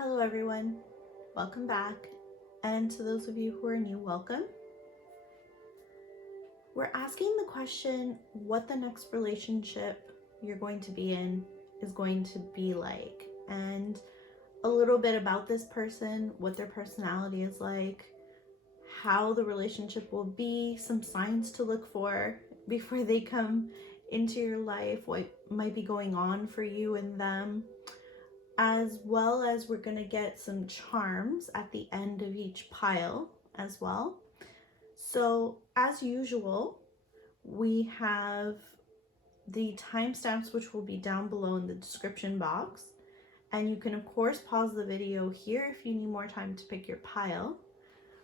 Hello everyone, welcome back, and to those of you who are new, welcome. We're asking the question what the next relationship you're going to be in is going to be like, and a little bit about this person, what their personality is like, how the relationship will be, some signs to look for before they come into your life, what might be going on for you and them, as well as we're going to get some charms at the end of each pile as well. So as usual, we have the timestamps, which will be down below in the description box. And you can of course pause the video here if you need more time to pick your pile.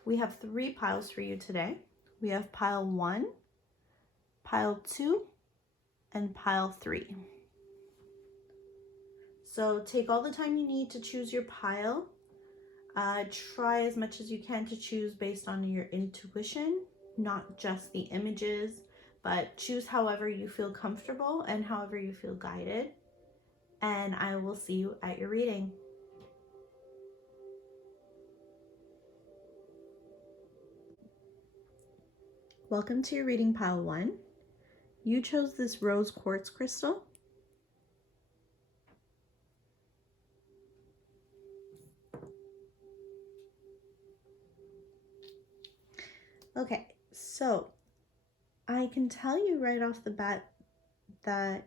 We have 3 piles for you today. We have pile 1, pile 2, and pile 3. So take all the time you need to choose your pile. Try as much as you can to choose based on your intuition, not just the images, but choose however you feel comfortable and however you feel guided. And I will see you at your reading. Welcome to your reading, pile 1. You chose this rose quartz crystal. Okay, so I can tell you right off the bat that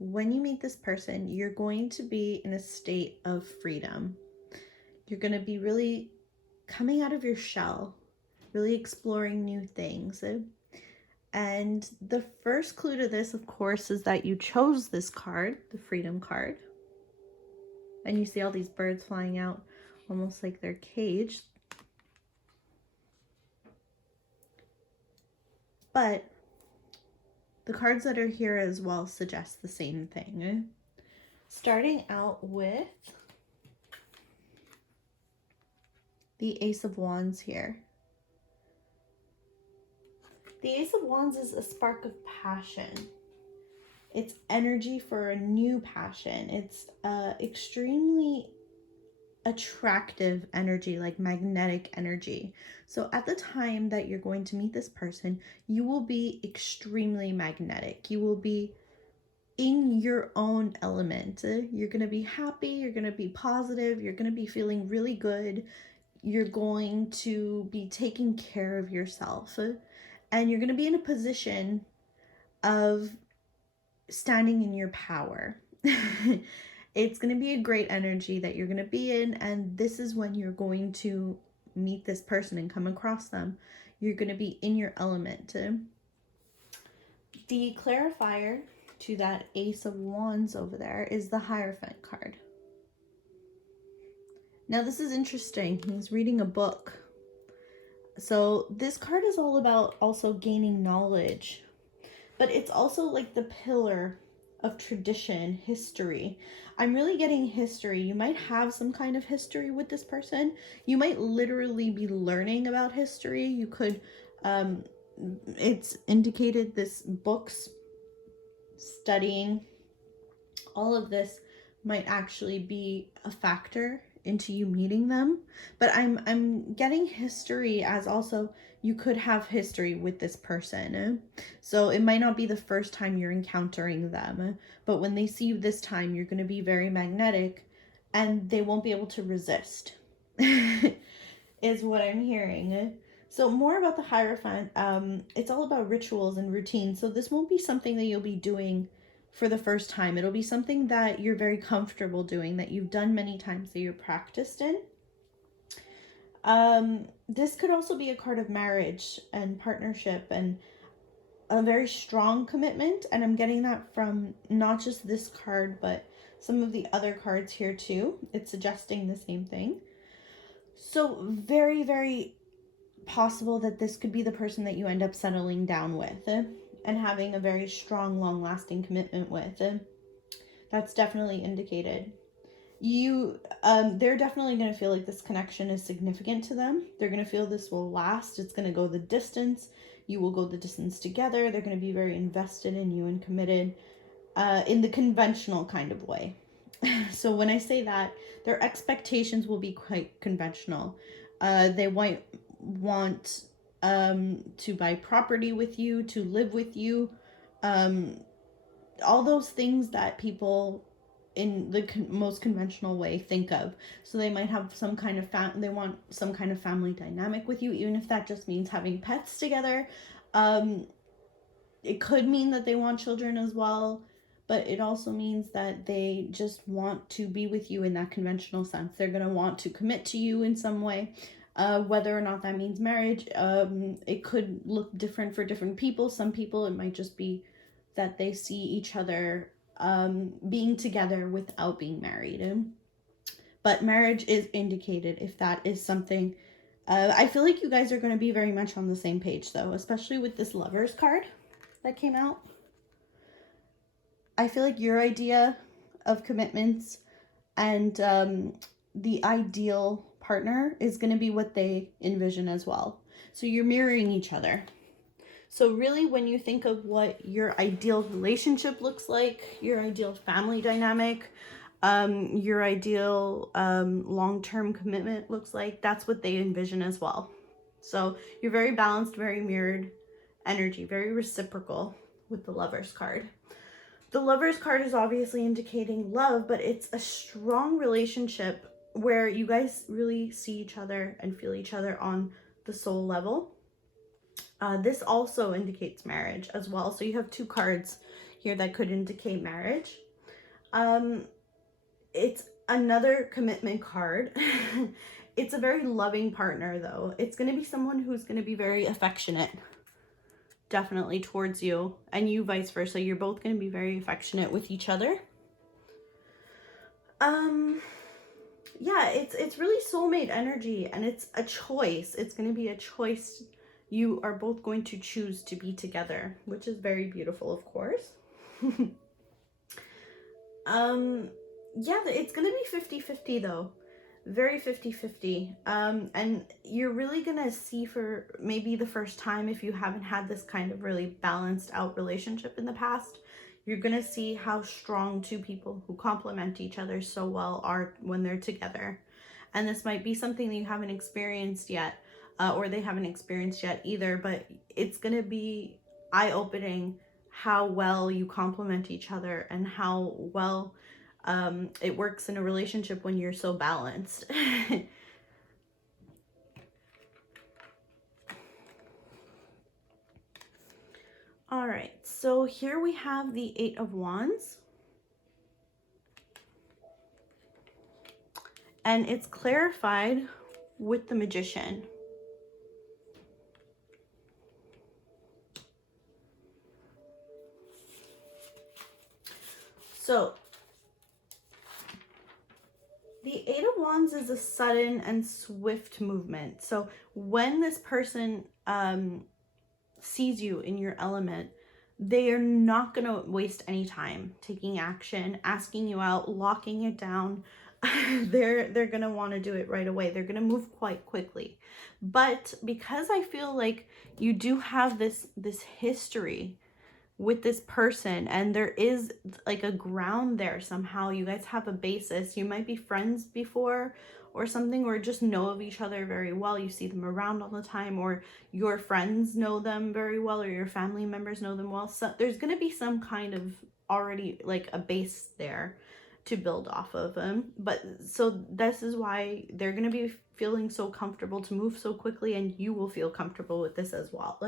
when you meet this person, you're going to be in a state of freedom. You're going to be really coming out of your shell, really exploring new things. And the first clue to this, of course, is that you chose this card, the Freedom card. And you see all these birds flying out, almost like they're caged. But the cards that are here as well suggest the same thing. Starting out with the Ace of Wands here. The Ace of Wands is a spark of passion. It's energy for a new passion. It's extremely attractive energy, like magnetic energy. So at the time that you're going to meet this person, you will be extremely magnetic. You will be in your own element. You're going to be happy, you're going to be positive, you're going to be feeling really good. You're going to be taking care of yourself, and you're going to be in a position of standing in your power. It's going to be a great energy that you're going to be in, and this is when you're going to meet this person and come across them. You're going to be in your element. The clarifier to that Ace of Wands over there is the Hierophant card. Now this is interesting. He's reading a book. So this card is all about also gaining knowledge, but it's also like the pillar of tradition, history. I'm really getting history. You might have some kind of history with this person. You might literally be learning about history. You could, it's indicated this books, studying, all of this might actually be a factor into you meeting them. But I'm getting history as also you could have history with this person. So it might not be the first time you're encountering them, but when they see you this time, you're going to be very magnetic and they won't be able to resist, is what I'm hearing. So more about the Hierophant, it's all about rituals and routines. So this won't be something that you'll be doing for the first time. It'll be something that you're very comfortable doing, that you've done many times, that you're practiced in. This could also be a card of marriage and partnership and a very strong commitment. And I'm getting that from not just this card, but some of the other cards here too. It's suggesting the same thing. So very, very possible that this could be the person that you end up settling down with and having a very strong, long-lasting commitment with. That's definitely indicated. They're definitely going to feel like this connection is significant to them. They're going to feel this will last. It's going to go the distance. You will go the distance together. They're going to be very invested in you and committed in the conventional kind of way. So when I say that, their expectations will be quite conventional. They might want to buy property with you, to live with you, um, all those things that people in the most conventional way think of. So they might have some kind of they want some kind of family dynamic with you, even if that just means having pets together. Um, it could mean that they want children as well, but it also means that they just want to be with you in that conventional sense. They're going to want to commit to you in some way. Whether or not that means marriage, it could look different for different people. Some people, it might just be that they see each other being together without being married. But marriage is indicated if that is something. I feel like you guys are going to be very much on the same page, though, especially with this Lovers card that came out. I feel like your idea of commitments and the ideal partner is going to be what they envision as well. So you're mirroring each other. So really, when you think of what your ideal relationship looks like, your ideal family dynamic, your ideal long-term commitment looks like, that's what they envision as well. So you're very balanced, very mirrored energy, very reciprocal with the Lovers card. The Lovers card is obviously indicating love, but it's a strong relationship where you guys really see each other and feel each other on the soul level. This also indicates marriage as well. So you have two cards here that could indicate marriage. It's another commitment card. It's a very loving partner, though. It's going to be someone who's going to be very affectionate, definitely, towards you, and you vice versa. You're both going to be very affectionate with each other. Yeah, it's really soulmate energy, and it's a choice. It's going to be a choice. You are both going to choose to be together, which is very beautiful, of course. Yeah, it's going to be 50-50 though. Very 50-50. And you're really going to see, for maybe the first time, if you haven't had this kind of really balanced out relationship in the past, you're going to see how strong two people who complement each other so well are when they're together. And this might be something that you haven't experienced yet, or they haven't experienced yet either, but it's going to be eye-opening how well you complement each other and how well it works in a relationship when you're so balanced. All right, so here we have the Eight of Wands. And it's clarified with the Magician. So the Eight of Wands is a sudden and swift movement. So when this person sees you in your element, they are not going to waste any time taking action, asking you out, locking it down. They're going to want to do it right away. They're going to move quite quickly. But because I feel like you do have this history with this person, and there is like a ground there somehow, you guys have a basis. You might be friends before or something, or just know of each other very well. You see them around all the time, or your friends know them very well, or your family members know them well. So there's going to be some kind of already like a base there to build off of them. But so this is why they're going to be feeling so comfortable to move so quickly, and you will feel comfortable with this as well.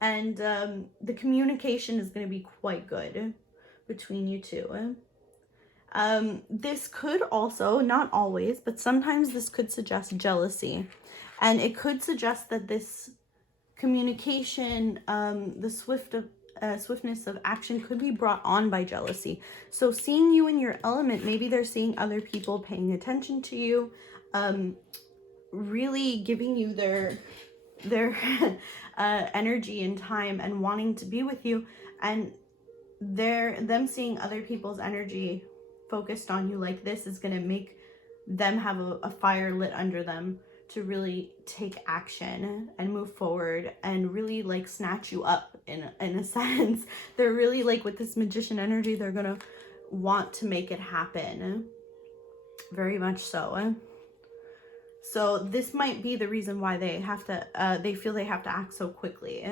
And the communication is going to be quite good between you two. This could also, not always, but sometimes this could suggest jealousy. And it could suggest that this communication, the swiftness of action could be brought on by jealousy. So seeing you in your element, maybe they're seeing other people paying attention to you, really giving you their energy and time and wanting to be with you, and them seeing other people's energy focused on you like this is going to make them have a fire lit under them to really take action and move forward and really like snatch you up in a sense. They're really like, with this Magician energy, they're gonna want to make it happen. Very much so. So this might be the reason why they have to, they feel they have to act so quickly,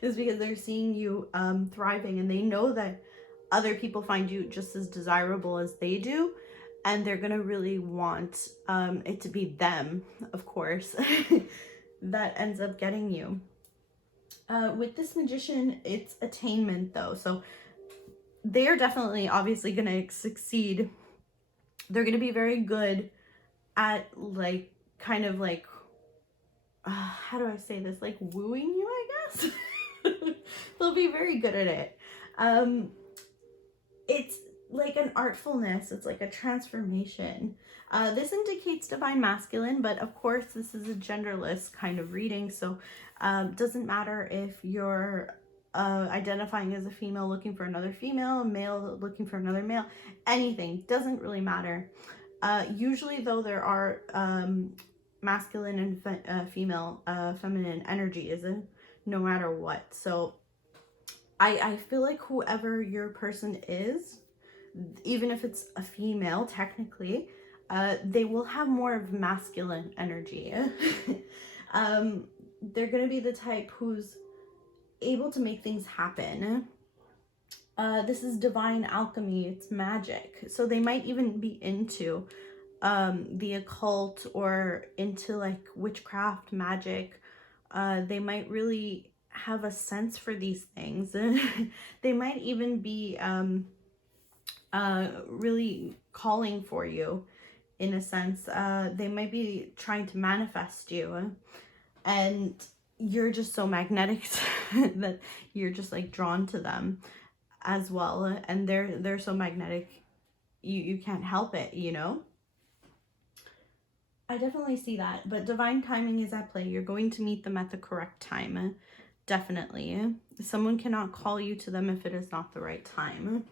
is because they're seeing you thriving, and they know that other people find you just as desirable as they do, and they're gonna really want it to be them, of course, that ends up getting you. With this Magician, it's attainment though, so they are definitely obviously gonna succeed. They're gonna be very good at like kind of like how do I say this, like wooing you, I guess. They'll be very good at it. It's like an artfulness, it's like a transformation. This indicates divine masculine, but of course this is a genderless kind of reading, so doesn't matter if you're identifying as a female looking for another female, male looking for another male, anything, doesn't really matter. Usually though, there are masculine and female, feminine energies, no matter what. So I feel like whoever your person is, even if it's a female technically, they will have more of masculine energy. They're going to be the type who's able to make things happen. This is divine alchemy, it's magic. So they might even be into the occult or into like witchcraft, magic. They might really have a sense for these things. They might even be really calling for you in a sense. They might be trying to manifest you, and you're just so magnetic that you're just like drawn to them as well, and they're so magnetic you can't help it, you know. I definitely see that, but divine timing is at play. You're going to meet them at the correct time, definitely. Someone cannot call you to them if it is not the right time.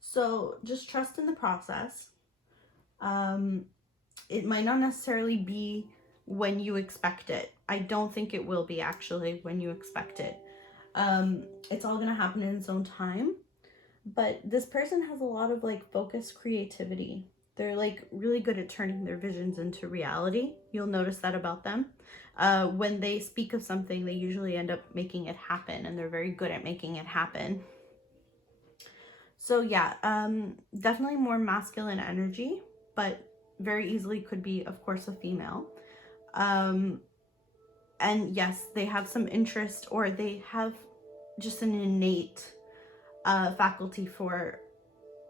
So just trust in the process. It might not necessarily be when you expect it. I don't think it will be actually when you expect it. It's all gonna happen in its own time. But this person has a lot of like focused creativity. They're like really good at turning their visions into reality. You'll notice that about them. When they speak of something, they usually end up making it happen, and they're very good at making it happen. So yeah, definitely more masculine energy, but very easily could be, of course, a female. And yes, they have some interest, or they have just an innate faculty for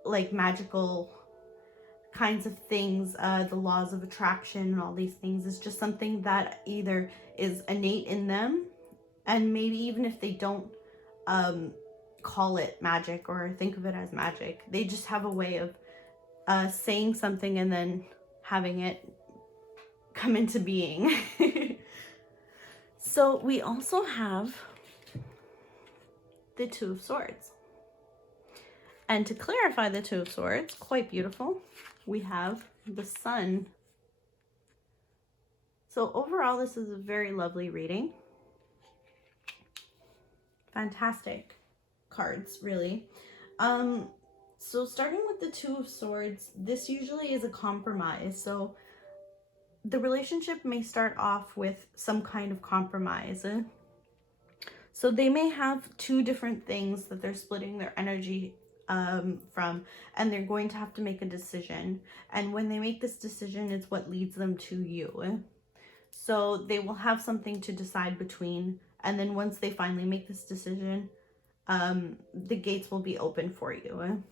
like magical kinds of things. The laws of attraction and all these things is just something that either is innate in them, and maybe even if they don't call it magic or think of it as magic, they just have a way of saying something and then having it come into being. So we also have the Two of Swords. And to clarify the Two of Swords, quite beautiful, we have the Sun. So overall, this is a very lovely reading. Fantastic cards, really. So starting with the Two of Swords, this usually is a compromise. So the relationship may start off with some kind of compromise. So they may have two different things that they're splitting their energy from, and they're going to have to make a decision. And when they make this decision, it's what leads them to you. So they will have something to decide between, and then once they finally make this decision, the gates will be open for you.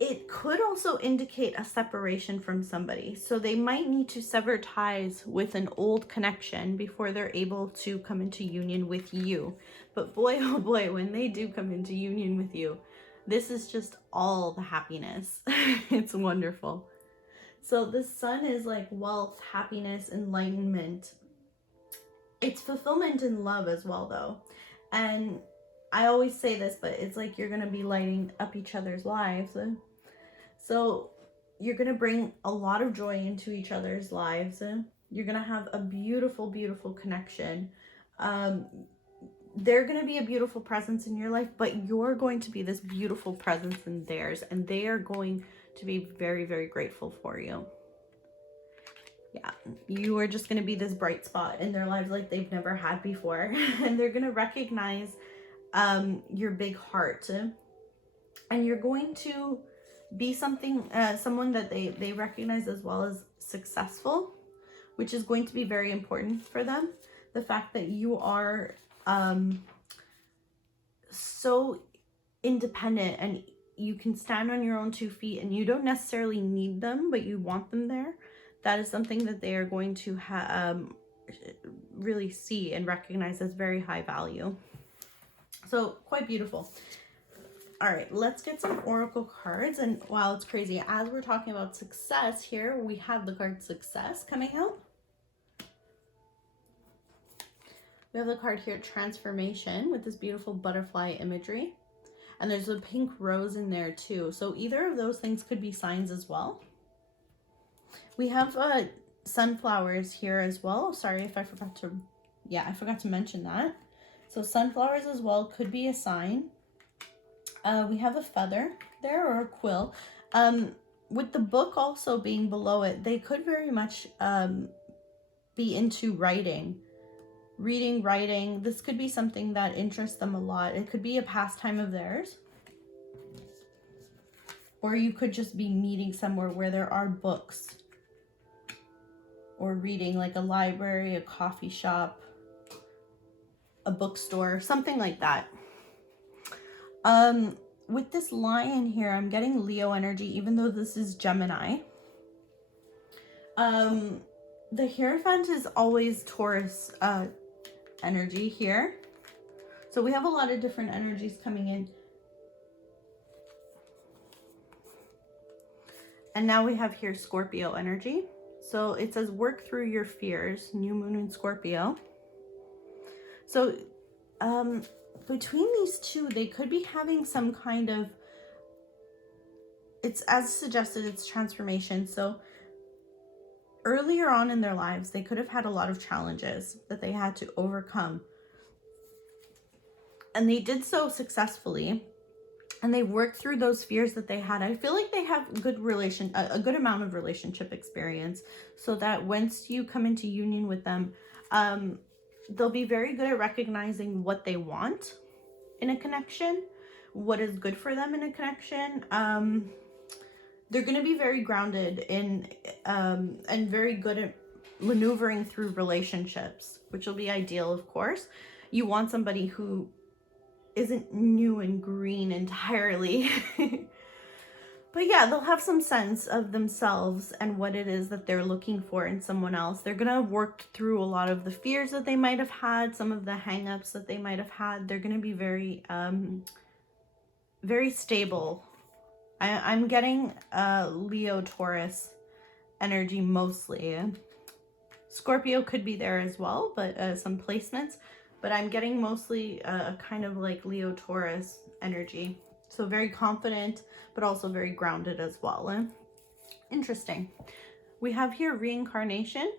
It could also indicate a separation from somebody. So they might need to sever ties with an old connection before they're able to come into union with you. But boy, oh boy, when they do come into union with you, this is just all the happiness. It's wonderful. So the Sun is like wealth, happiness, enlightenment. It's fulfillment and love as well, though. And I always say this, but it's like you're going to be lighting up each other's lives. So you're going to bring a lot of joy into each other's lives. You're going to have a beautiful, beautiful connection. they're going to be a beautiful presence in your life, but you're going to be this beautiful presence in theirs, and they are going to be very, very grateful for you. Yeah, you are just going to be this bright spot in their lives like they've never had before. And they're going to recognize your big heart. And you're going to be someone that they recognize as well as successful, which is going to be very important for them. The fact that you are so independent and you can stand on your own 2 feet and you don't necessarily need them, but you want them there. That is something that they are going to really see and recognize as very high value. So quite beautiful. All right, let's get some oracle cards. And wow, it's crazy. As we're talking about success here, we have the card Success coming out. We have the card here, Transformation, with this beautiful butterfly imagery. And there's a pink rose in there too. So either of those things could be signs as well. We have sunflowers here as well. Sorry if I forgot to, I forgot to mention that. So sunflowers as well could be a sign. We have a feather there, or a quill. With the book also being below it, they could very much be into writing. Reading, writing. This could be something that interests them a lot. It could be a pastime of theirs. Or you could just be meeting somewhere where there are books. Or reading, like a library, a coffee shop, a bookstore, something like that. With this lion here, I'm getting Leo energy, even though this is Gemini. The Hierophant is always Taurus energy here. So we have a lot of different energies coming in. And now we have here Scorpio energy. So it says work through your fears, new moon in Scorpio. So between these two, they could be having some kind of, it's as suggested, it's transformation. So earlier on in their lives, they could have had a lot of challenges that they had to overcome. And they did so successfully. And they worked through those fears that they had. I feel like they have a good amount of relationship experience, so that once you come into union with them, they'll be very good at recognizing what they want in a connection, what is good for them in a connection. They're going to be very grounded in and very good at maneuvering through relationships, which will be ideal, of course. You want somebody who isn't new and green entirely. But yeah, they'll have some sense of themselves and what it is that they're looking for in someone else. They're going to work through a lot of the fears that they might have had, some of the hang-ups that they might have had. They're going to be very, very stable. I'm getting Leo, Taurus energy mostly. Scorpio could be there as well, but some placements. But I'm getting mostly a kind of like Leo, Taurus energy. So very confident, but also very grounded as well. Interesting. We have here reincarnation.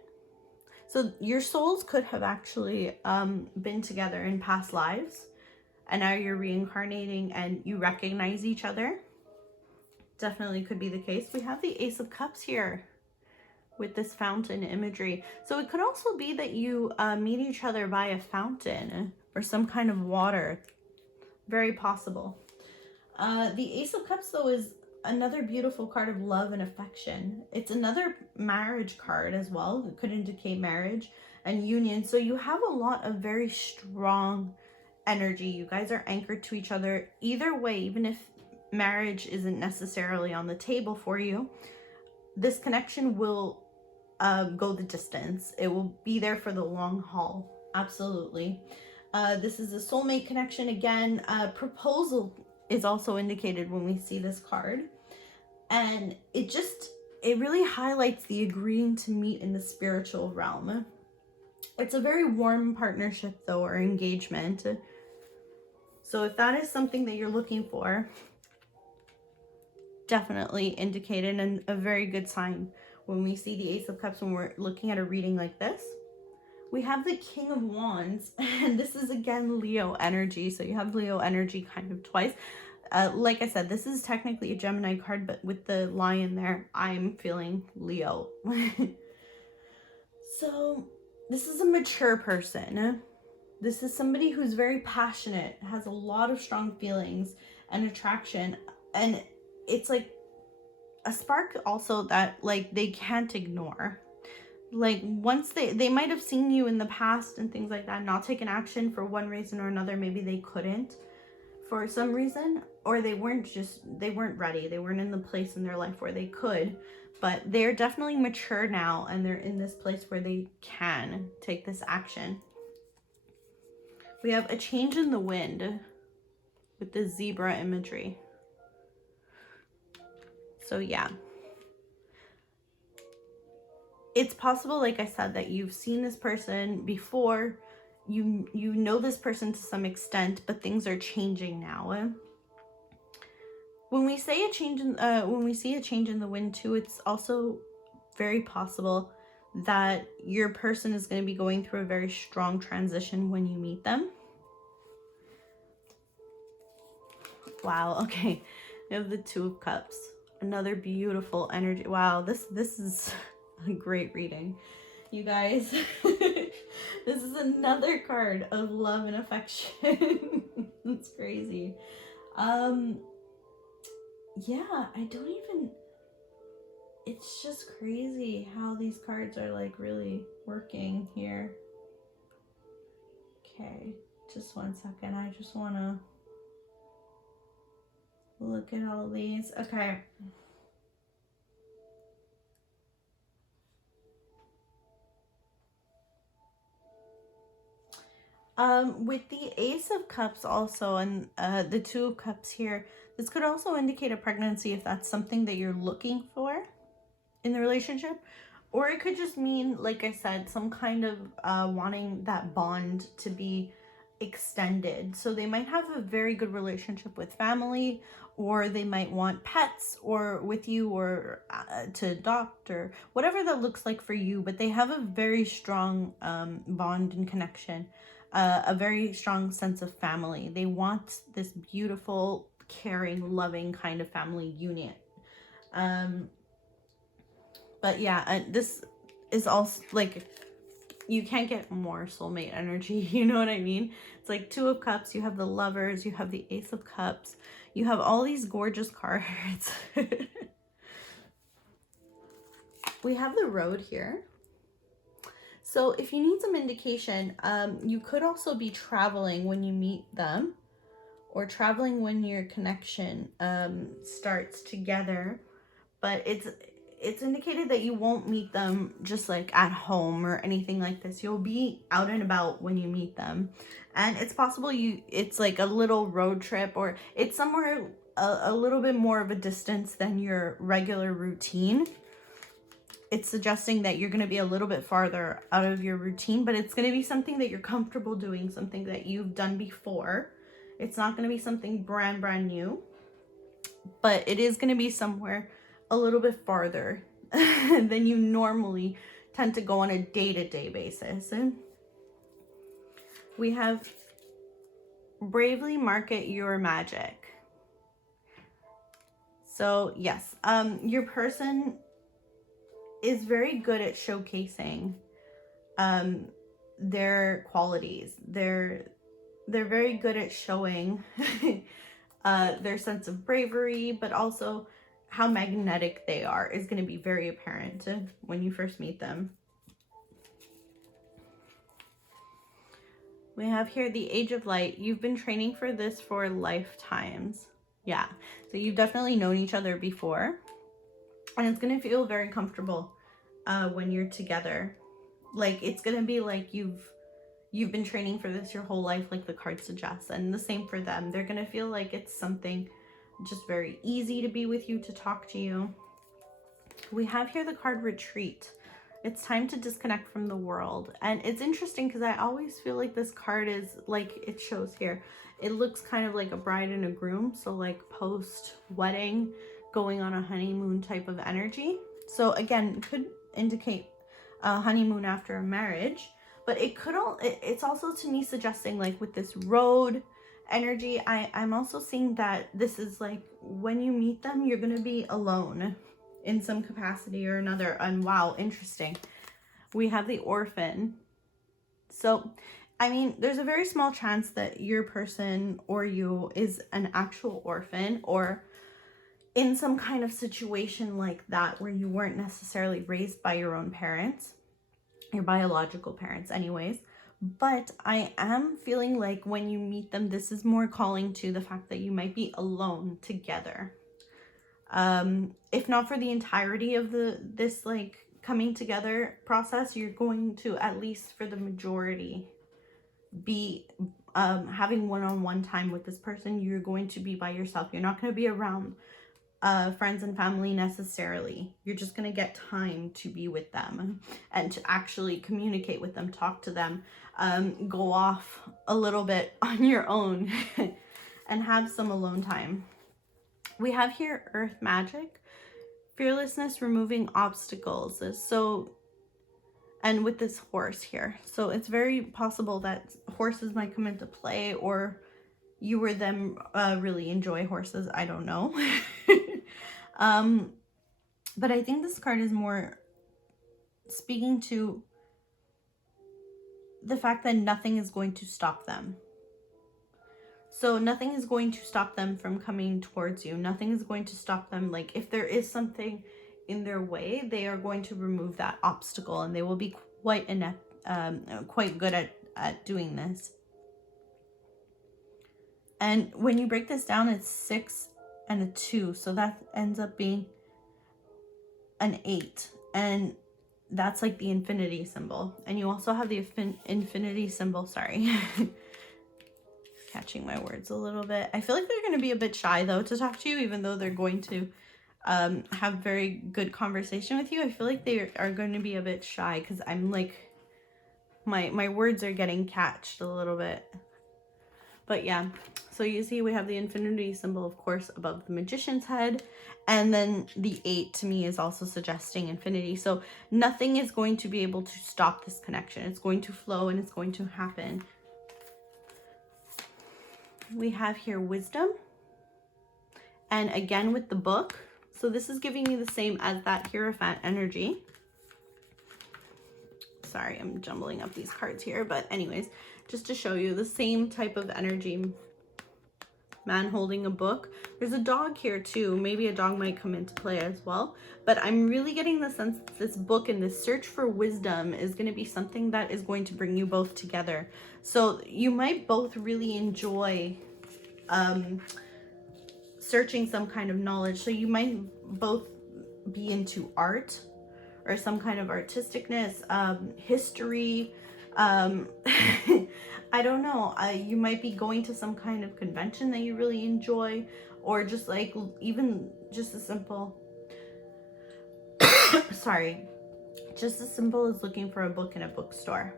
So your souls could have actually been together in past lives. And now you're reincarnating and you recognize each other. Definitely could be the case. We have the Ace of Cups here with this fountain imagery. So it could also be that you meet each other by a fountain or some kind of water. Very possible. The Ace of Cups, though, is another beautiful card of love and affection. It's another marriage card as well. It could indicate marriage and union. So you have a lot of very strong energy. You guys are anchored to each other. Either way, even if marriage isn't necessarily on the table for you, this connection will go the distance. It will be there for the long haul. Absolutely. This is a soulmate connection again. Proposal is also indicated when we see this card. And it really highlights the agreeing to meet in the spiritual realm. It's a very warm partnership though, or engagement. So if that is something that you're looking for, definitely indicated and a very good sign when we see the Ace of Cups when we're looking at a reading like this. We have the King of Wands, and this is again Leo energy. So you have Leo energy kind of twice. Like I said, this is technically a Gemini card, but with the lion there, I'm feeling Leo. So this is a mature person. This is somebody who's very passionate, has a lot of strong feelings and attraction. And it's like a spark also that like they can't ignore. Like once they might have seen you in the past and things like that, not taken action for one reason or another. Maybe they couldn't for some reason, or they weren't ready. They weren't in the place in their life where they could, but they're definitely mature now, and they're in this place where they can take this action. We have a change in the wind with the zebra imagery. So yeah, it's possible, like I said, that you've seen this person before. You know this person to some extent, but things are changing now. When we say a change in when we see a change in the wind too, it's also very possible that your person is going to be going through a very strong transition when you meet them. Wow, okay. We have the Two of Cups. Another beautiful energy. Wow, this is a great reading. You guys, this is another card of love and affection. That's crazy. Yeah, I don't even, it's just crazy how these cards are like really working here. Okay, just 1 second. I just want to look at all these. Okay. With the Ace of Cups also, and the Two of Cups here, this could also indicate a pregnancy if that's something that you're looking for in the relationship. Or it could just mean, like I said, some kind of wanting that bond to be extended. So they might have a very good relationship with family, or they might want pets or with you, or to adopt, or whatever that looks like for you. But they have a very strong bond and connection, a very strong sense of family. They want this beautiful, caring, loving kind of family union. But yeah, this is also like, you can't get more soulmate energy. You know what I mean? It's like Two of Cups. You have the Lovers. You have the Ace of Cups. You have all these gorgeous cards. We have the Road here. So if you need some indication, you could also be traveling when you meet them, or traveling when your connection starts together. But it's indicated that you won't meet them just like at home or anything like this. You'll be out and about when you meet them. And it's possible it's like a little road trip, or it's somewhere a little bit more of a distance than your regular routine. It's suggesting that you're going to be a little bit farther out of your routine, but it's going to be something that you're comfortable doing, something that you've done before. It's not going to be something brand new, but it is going to be somewhere a little bit farther than you normally tend to go on a day-to-day basis. And we have Bravely Market Your Magic. So yes, your person is very good at showcasing their qualities. They're very good at showing their sense of bravery, but also how magnetic they are is going to be very apparent when you first meet them. We have here the Age of Light. You've been training for this for lifetimes. Yeah, so you've definitely known each other before, and it's going to feel very comfortable when you're together. Like, it's going to be like you've been training for this your whole life, like the card suggests. And the same for them. They're going to feel like it's something just very easy to be with you, to talk to you. We have here the card Retreat. It's time to disconnect from the world. And it's interesting because I always feel like this card is like it shows here. It looks kind of like a bride and a groom. So like post-wedding, going on a honeymoon type of energy. So again, it could indicate a honeymoon after a marriage. But it could all, it's also to me suggesting like with this road energy, I'm also seeing that this is like when you meet them, you're going to be alone in some capacity or another. And wow, interesting. We have the orphan. So, I mean, there's a very small chance that your person or you is an actual orphan or in some kind of situation like that where you weren't necessarily raised by your own parents, your biological parents anyways. But I am feeling like when you meet them, this is more calling to the fact that you might be alone together. If not for the entirety of this like coming together process, you're going to, at least for the majority, be having one-on-one time with this person. You're going to be by yourself. You're not going to be around friends and family necessarily. You're just going to get time to be with them and to actually communicate with them, talk to them, go off a little bit on your own and have some alone time. We have here earth magic, fearlessness, removing obstacles. So, and with this horse here, so it's very possible that horses might come into play, or you or them really enjoy horses. I don't know. But I think this card is more speaking to the fact that nothing is going to stop them. So nothing is going to stop them from coming towards you. Nothing is going to stop them. Like if there is something in their way, they are going to remove that obstacle, and they will be quite good at doing this. And when you break this down, it's 6 and a 2. So that ends up being an 8. And that's like the infinity symbol. And you also have the infinity symbol, sorry. Catching my words a little bit. I feel like they're going to be a bit shy though to talk to you, even though they're going to have very good conversation with you. I feel like they are going to be a bit shy because I'm like, my words are getting catched a little bit. But yeah, so you see we have the infinity symbol, of course, above the magician's head. And then the 8 to me is also suggesting infinity. So nothing is going to be able to stop this connection. It's going to flow and it's going to happen. We have here wisdom. And again with the book. So this is giving me the same as that Hierophant energy. Sorry, I'm jumbling up these cards here. But anyways, just to show you the same type of energy. Man holding a book. There's a dog here too. Maybe a dog might come into play as well. But I'm really getting the sense that this book and this search for wisdom is going to be something that is going to bring you both together. So you might both really enjoy searching some kind of knowledge. So you might both be into art or some kind of artisticness, history, I don't know. You might be going to some kind of convention that you really enjoy, or just like even just as simple, sorry, just as simple as looking for a book in a bookstore.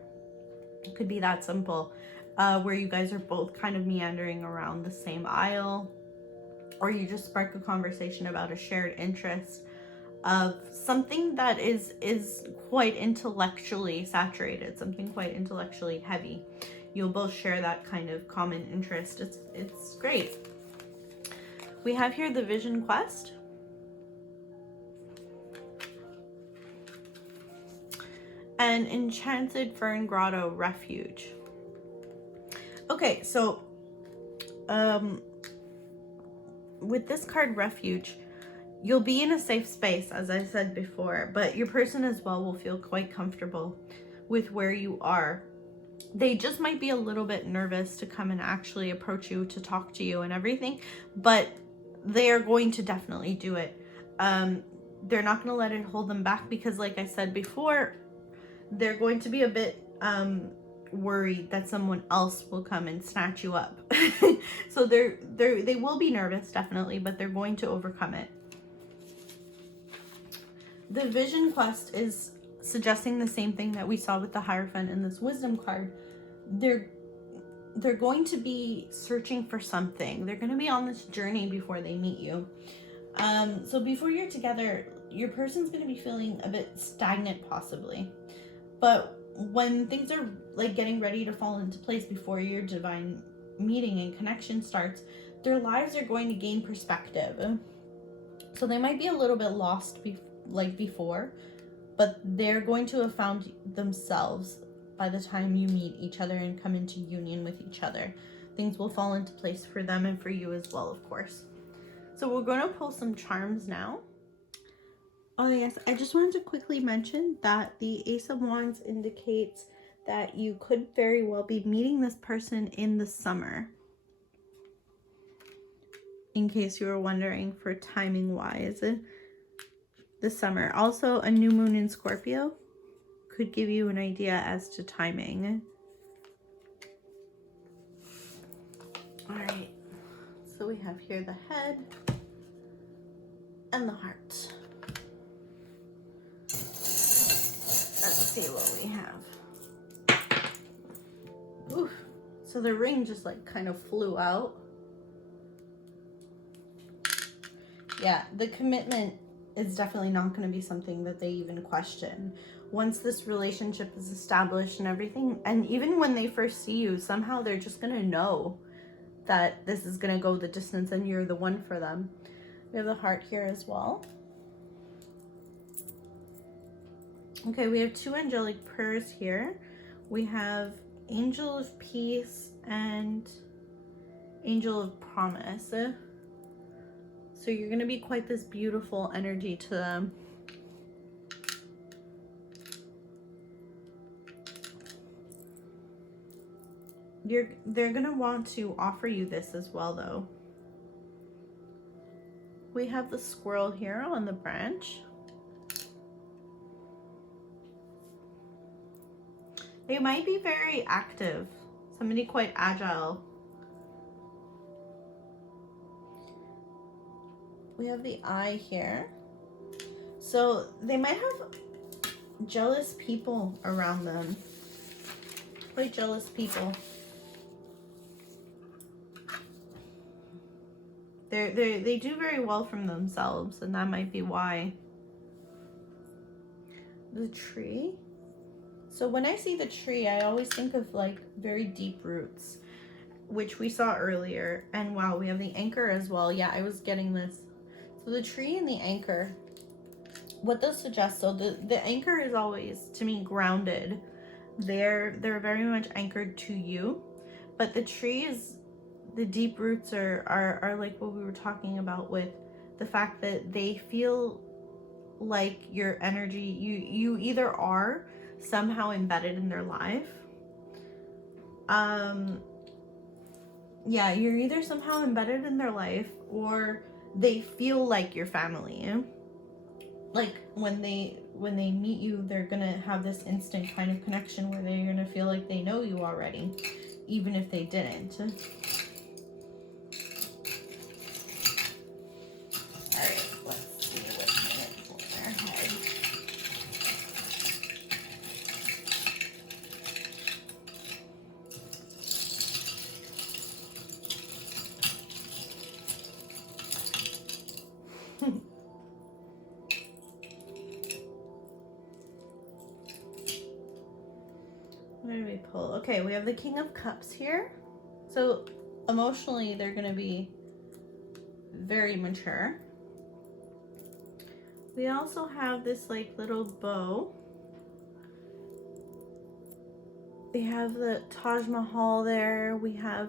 It could be that simple, where you guys are both kind of meandering around the same aisle, or you just spark a conversation about a shared interest of something that is quite intellectually saturated, something quite intellectually heavy. You'll both share that kind of common interest. It's great. We have here the Vision Quest. And Enchanted Fern Grotto Refuge. Okay, so with this card, Refuge, you'll be in a safe space, as I said before, but your person as well will feel quite comfortable with where you are. They just might be a little bit nervous to come and actually approach you, to talk to you and everything, but they are going to definitely do it. They're not going to let it hold them back because, like I said before, they're going to be a bit worried that someone else will come and snatch you up. So they will be nervous, definitely, but they're going to overcome it. The Vision Quest is suggesting the same thing that we saw with the Hierophant in this Wisdom card. They're going to be searching for something. They're going to be on this journey before they meet you. So before you're together, your person's going to be feeling a bit stagnant possibly. But when things are like getting ready to fall into place before your divine meeting and connection starts, their lives are going to gain perspective. So they might be a little bit lost before, but they're going to have found themselves by the time you meet each other and come into union with each other. Things will fall into place for them and for you as well, of course. So we're going to pull some charms now. Oh yes, I just wanted to quickly mention that the Ace of Wands indicates that you could very well be meeting this person in the summer. In case you were wondering for timing wise, the summer. Also, a new moon in Scorpio could give you an idea as to timing. All right, so we have here the head and the heart. Let's see what we have. Oof. So the ring just like kind of flew out. Yeah, the commitment is definitely not going to be something that they even question. Once this relationship is established and everything, and even when they first see you, somehow they're just going to know that this is going to go the distance and you're the one for them. We have the heart here as well. Okay, we have two angelic prayers here. We have Angel of Peace and Angel of Promise. So you're going to be quite this beautiful energy to them. They're going to want to offer you this as well, though. We have the squirrel here on the branch. They might be very active. Somebody quite agile. We have the eye here. So they might have jealous people around them. Quite jealous people. They do very well from themselves, and that might be why. The tree. So when I see the tree, I always think of like very deep roots, which we saw earlier. And wow, we have the anchor as well. Yeah, I was getting this. So the tree and the anchor, what those suggest, so the anchor is always, to me, grounded. They're very much anchored to you, but the tree is, the deep roots are like what we were talking about with the fact that they feel like your energy, you either are somehow embedded in their life. Yeah, you're either somehow embedded in their life, or they feel like your family. Like when they meet you, they're gonna have this instant kind of connection where they're gonna feel like they know you already, even if they didn't. Alright, let's see what's in it for their head. What did we pull? Okay, we have the King of Cups here. So emotionally, they're going to be very mature. We also have this like little bow. We have the Taj Mahal there. We have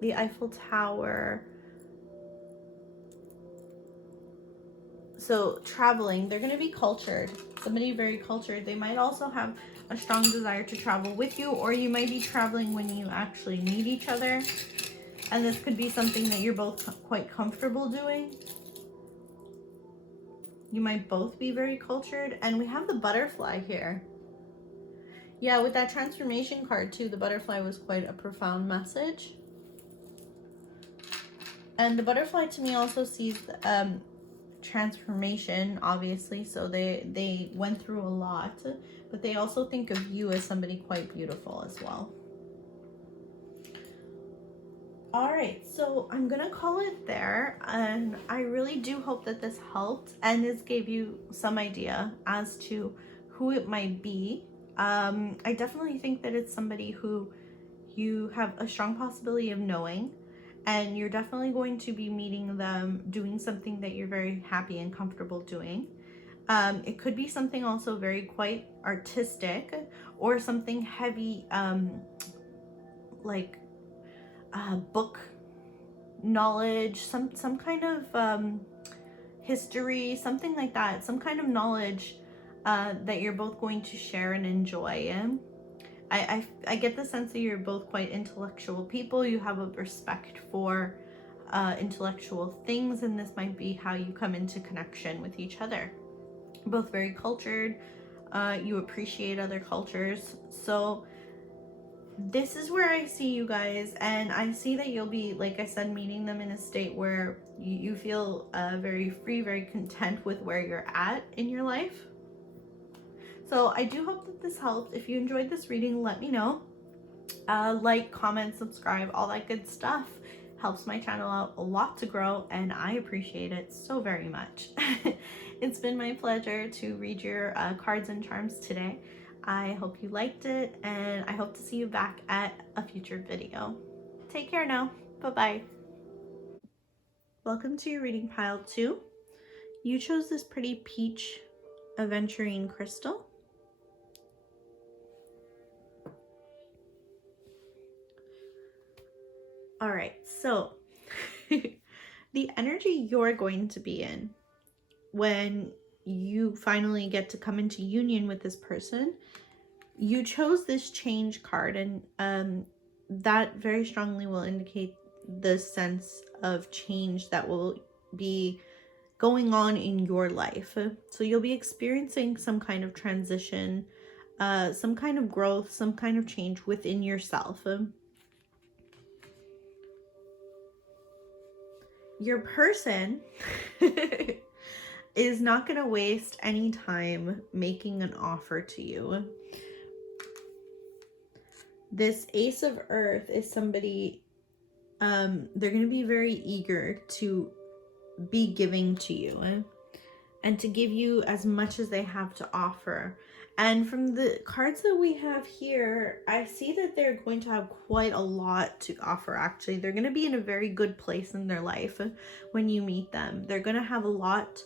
the Eiffel Tower. So traveling, they're going to be cultured. Somebody very cultured. They might also have a strong desire to travel with you, or you might be traveling when you actually meet each other. And this could be something that you're both quite comfortable doing. You might both be very cultured. And we have the butterfly here. Yeah, with that transformation card too, the butterfly was quite a profound message. And the butterfly to me also sees transformation, obviously, so they went through a lot, but they also think of you as somebody quite beautiful as well. All right, so I'm gonna call it there, and I really do hope that this helped and this gave you some idea as to who it might be I definitely think that it's somebody who you have a strong possibility of knowing, and you're definitely going to be meeting them doing something that you're very happy and comfortable doing. It could be something also very quite artistic, or something heavy, like book knowledge, some kind of history, something like that, some kind of knowledge that you're both going to share and enjoy. I get the sense that you're both quite intellectual people. You have a respect for intellectual things, and this might be how you come into connection with each other. Both very cultured. You appreciate other cultures. So this is where I see you guys, and I see that you'll be, like I said, meeting them in a state where you feel very free, very content with where you're at in your life. So I do hope that this helped. If you enjoyed this reading, let me know. Like, comment, subscribe, all that good stuff. Helps my channel out a lot to grow, and I appreciate it so very much. It's been my pleasure to read your cards and charms today. I hope you liked it, and I hope to see you back at a future video. Take care now. Bye-bye. Welcome to your reading pile 2. You chose this pretty peach aventurine crystal. All right, so the energy you're going to be in when you finally get to come into union with this person, you chose this change card, and that very strongly will indicate the sense of change that will be going on in your life. So you'll be experiencing some kind of transition, some kind of growth, some kind of change within yourself. Your person is not going to waste any time making an offer to you. This Ace of Earth is somebody, they're going to be very eager to be giving to you and to give you as much as they have to offer. And from the cards that we have here, I see that they're going to have quite a lot to offer, actually. They're going to be in a very good place in their life when you meet them. They're going to have a lot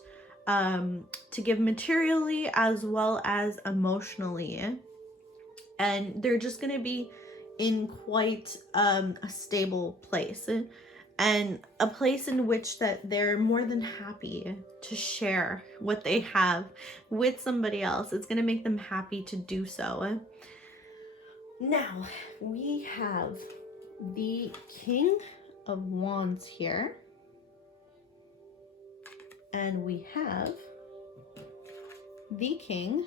to give materially as well as emotionally. And they're just going to be in quite a stable place. And a place in which that they're more than happy to share what they have with somebody else. It's going to make them happy to do so. Now, we have the King of Wands here. And we have the King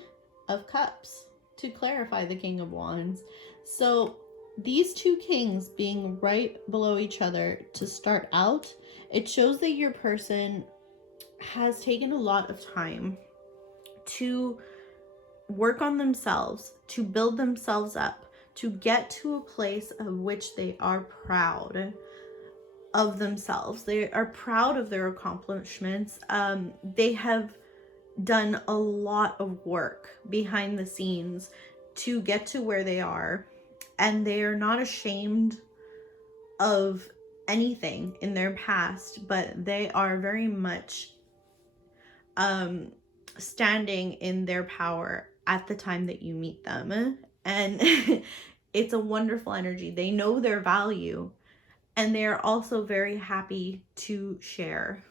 of Cups to clarify the King of Wands. So these two kings being right below each other to start out, it shows that your person has taken a lot of time to work on themselves, to build themselves up, to get to a place of which they are proud of themselves. They are proud of their accomplishments. They have done a lot of work behind the scenes to get to where they are. And they are not ashamed of anything in their past, but they are very much standing in their power at the time that you meet them. And it's a wonderful energy. They know their value, and they are also very happy to share.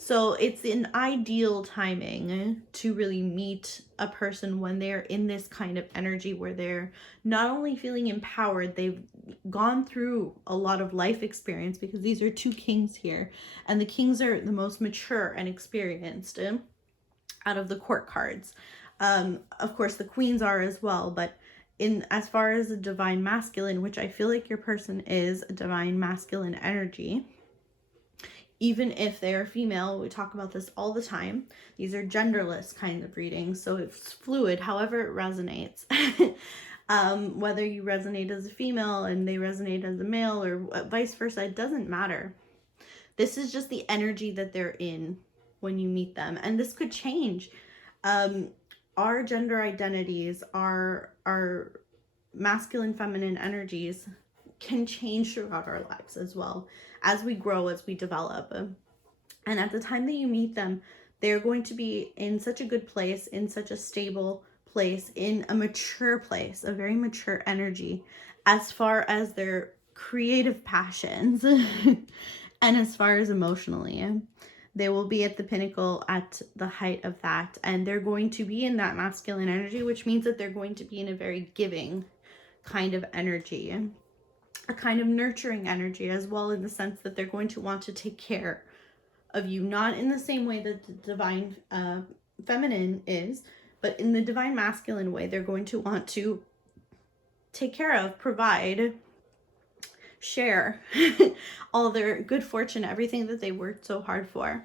So it's an ideal timing to really meet a person when they're in this kind of energy where they're not only feeling empowered, they've gone through a lot of life experience, because these are two kings here, and the kings are the most mature and experienced out of the court cards. Of course, the queens are as well, but in as far as the divine masculine, which I feel like your person is a divine masculine energy, even if they are female, we talk about this all the time. These are genderless kind of readings, so it's fluid, however it resonates. Whether you resonate as a female and they resonate as a male, or vice versa, it doesn't matter. This is just the energy that they're in when you meet them, and this could change. our gender identities, our masculine, feminine energies can change throughout our lives as well as we grow, as we develop. And at the time that you meet them, they're going to be in such a good place, in such a stable place, in a mature place, a very mature energy, as far as their creative passions and as far as emotionally. They will be at the pinnacle, at the height of that. And they're going to be in that masculine energy, which means that they're going to be in a very giving kind of energy, a kind of nurturing energy as well, in the sense that they're going to want to take care of you, not in the same way that the divine feminine is, but in the divine masculine way. They're going to want to take care of, provide, share all their good fortune, everything that they worked so hard for.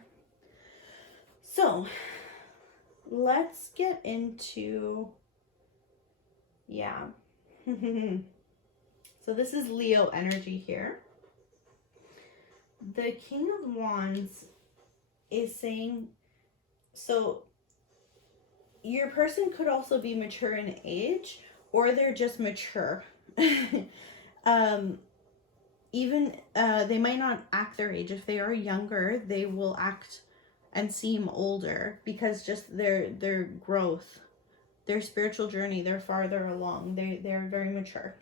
So let's get into, yeah. So this is Leo energy here. The King of Wands is saying, so your person could also be mature in age, or they're just mature. Even they might not act their age. If they are younger, they will act and seem older, because just their growth, their spiritual journey, they're farther along. They're very mature.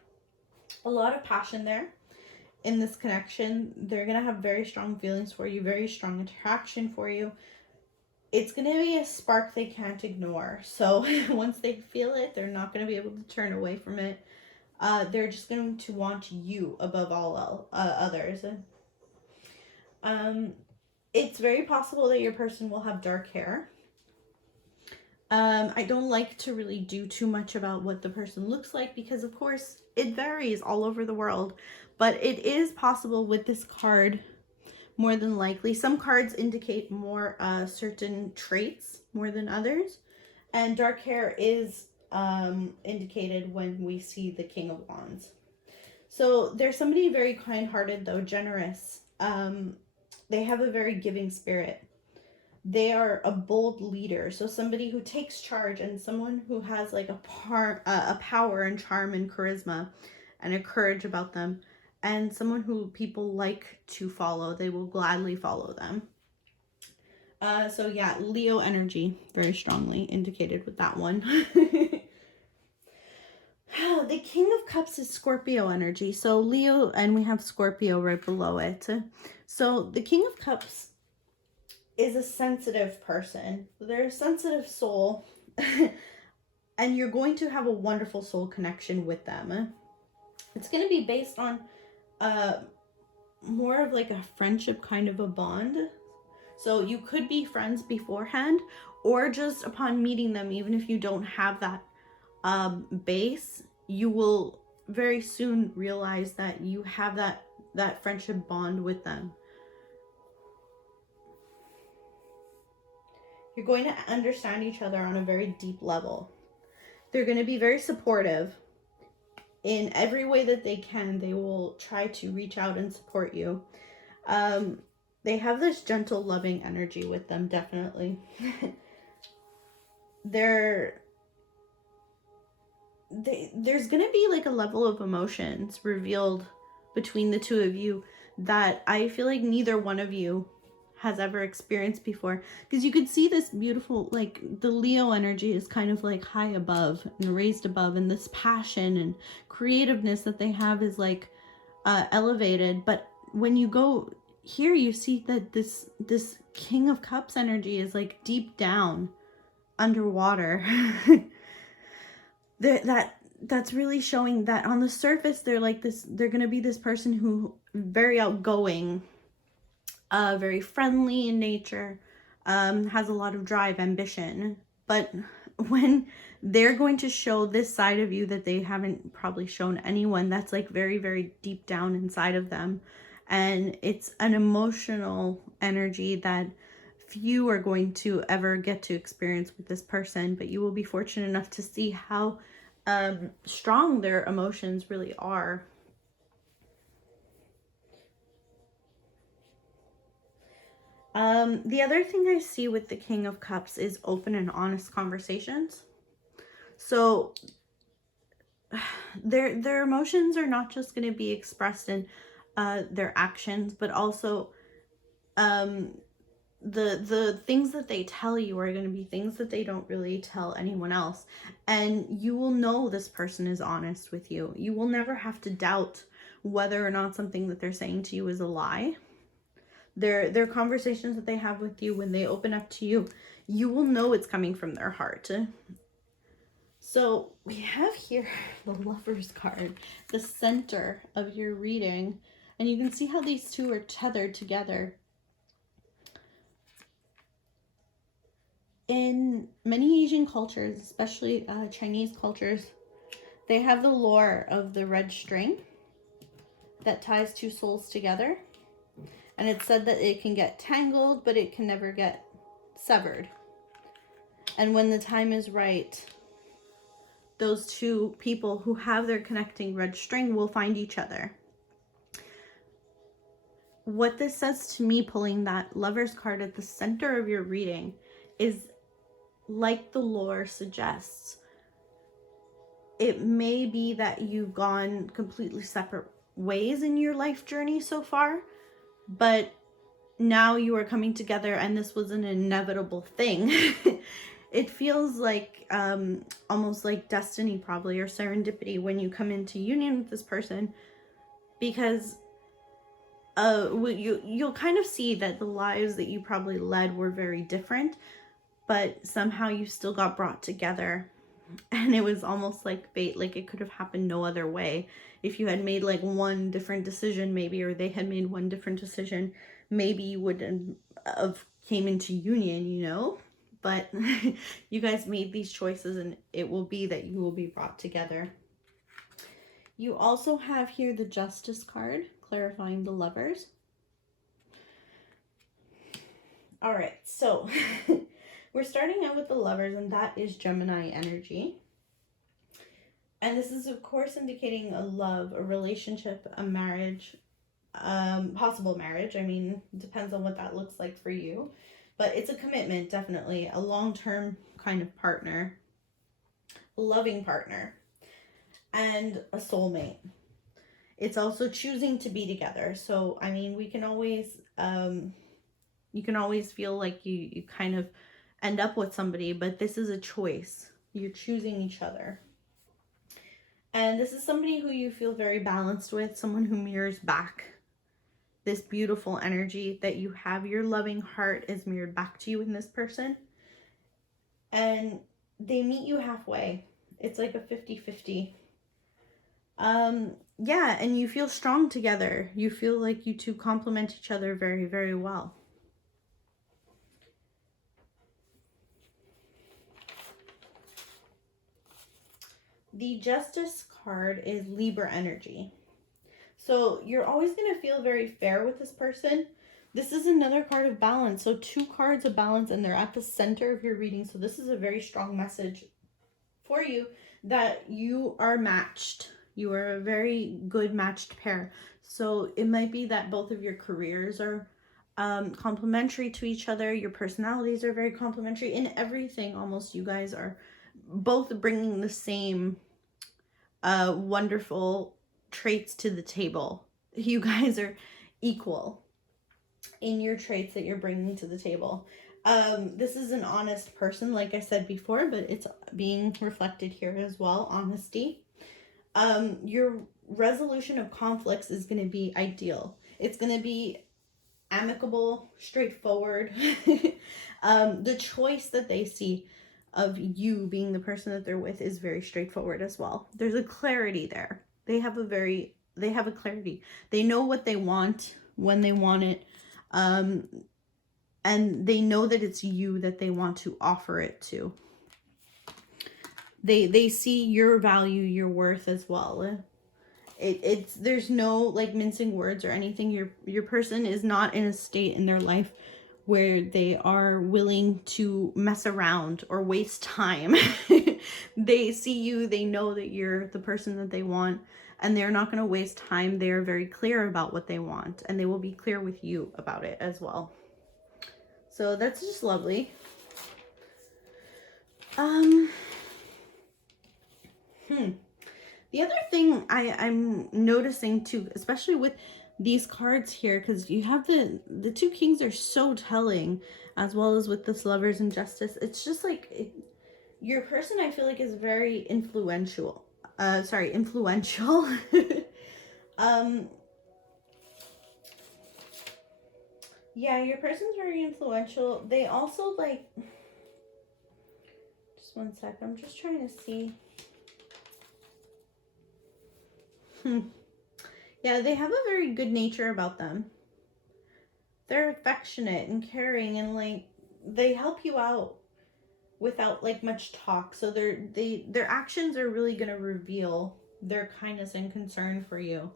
A lot of passion there in this connection. They're gonna have very strong feelings for you, very strong attraction for you. It's gonna be a spark they can't ignore. So once they feel it, they're not gonna be able to turn away from it. They're just going to want you above all others. It's very possible that your person will have dark hair. I don't like to really do too much about what the person looks like, because of course it varies all over the world, but it is possible with this card, more than likely. Some cards indicate more certain traits more than others, and dark hair is indicated when we see the King of Wands. So there's somebody very kind-hearted, though, generous. They have a very giving spirit. They are a bold leader, so somebody who takes charge, and someone who has like a power and charm and charisma and a courage about them, and someone who people like to follow. They will gladly follow them. So yeah, Leo energy very strongly indicated with that one. The King of Cups is Scorpio energy. So Leo, and we have Scorpio right below it. So the King of Cups is a sensitive person. They're a sensitive soul. And you're going to have a wonderful soul connection with them. It's going to be based on more of like a friendship kind of a bond. So you could be friends beforehand, or just upon meeting them, even if you don't have that base, you will very soon realize that you have that friendship bond with them. You're going to understand each other on a very deep level. They're going to be very supportive in every way that they can. They will try to reach out and support you. They have this gentle, loving energy with them, definitely. There's going to be like a level of emotions revealed between the two of you that I feel like neither one of you has ever experienced before, because you could see this beautiful, like the Leo energy is kind of like high above and raised above, and this passion and creativeness that they have is like elevated. But when you go here, you see that this King of Cups energy is like deep down underwater. That's really showing that on the surface they're like this, they're gonna be this person who very outgoing, very friendly in nature, has a lot of drive, ambition. But when they're going to show this side of you that they haven't probably shown anyone, that's like very, very deep down inside of them. And it's an emotional energy that few are going to ever get to experience with this person, but you will be fortunate enough to see how strong their emotions really are. The other thing I see with the King of Cups is open and honest conversations. So their emotions are not just going to be expressed in their actions, but also the things that they tell you are going to be things that they don't really tell anyone else. And you will know this person is honest with you. You will never have to doubt whether or not something that they're saying to you is a lie. Their conversations that they have with you, when they open up to you, you will know it's coming from their heart. So we have here the Lover's card, the center of your reading, and you can see how these two are tethered together. In many Asian cultures, especially Chinese cultures, they have the lore of the red string that ties two souls together. And it's said that it can get tangled, but it can never get severed. And when the time is right, those two people who have their connecting red string will find each other. What this says to me, pulling that Lover's card at the center of your reading, is like the lore suggests. It may be that you've gone completely separate ways in your life journey so far, but now you are coming together and this was an inevitable thing. It feels like almost like destiny, probably, or serendipity when you come into union with this person, because you'll kind of see that the lives that you probably led were very different, but somehow you still got brought together. And it was almost like fate, like it could have happened no other way. If you had made like one different decision, maybe, or they had made one different decision, maybe you wouldn't have came into union, you know? But you guys made these choices, and it will be that you will be brought together. You also have here the Justice card, clarifying the Lovers. All right, so we're starting out with the Lovers, and that is Gemini energy. And this is, of course, indicating a love, a relationship, a marriage, possible marriage. I mean, it depends on what that looks like for you. But it's a commitment, definitely. A long-term kind of partner. A loving partner. And a soulmate. It's also choosing to be together. So, I mean, we can always, you can always feel like you kind of end up with somebody, but this is a choice. You're choosing each other. And this is somebody who you feel very balanced with, someone who mirrors back this beautiful energy that you have. Your loving heart is mirrored back to you in this person. And they meet you halfway. It's like a 50-50. Yeah, and you feel strong together. You feel like you two complement each other very, very well. The Justice card is Libra energy. So you're always going to feel very fair with this person. This is another card of balance. So two cards of balance, and they're at the center of your reading. So this is a very strong message for you that you are matched. You are a very good matched pair. So it might be that both of your careers are complementary to each other. Your personalities are very complementary. In everything, almost, you guys are both bringing the same wonderful traits to the table. You guys are equal in your traits that you're bringing to the table. This is an honest person, like I said before, but it's being reflected here as well, honesty. Your resolution of conflicts is going to be ideal. It's going to be amicable, straightforward. The choice that they see of you being the person that they're with is very straightforward as well. There's a clarity there. They have a clarity. They know what they want when they want it. And they know that it's you that they want to offer it to. They see your value, your worth as well. There's no like mincing words or anything. Your person is not in a state in their life where they are willing to mess around or waste time. They see you, they know that you're the person that they want, and they're not going to waste time. They are very clear about what they want, and they will be clear with you about it as well. So that's just lovely. The other thing I'm noticing too, especially with these cards here, because you have the two kings are so telling, as well as with this lovers and justice. It's just like your person, I feel like, is very influential. Influential. um, yeah, your person's very influential. They also like. Just one sec. I'm just trying to see. Yeah, they have a very good nature about them. They're affectionate and caring, and like they help you out without like much talk. So their actions are really going to reveal their kindness and concern for you.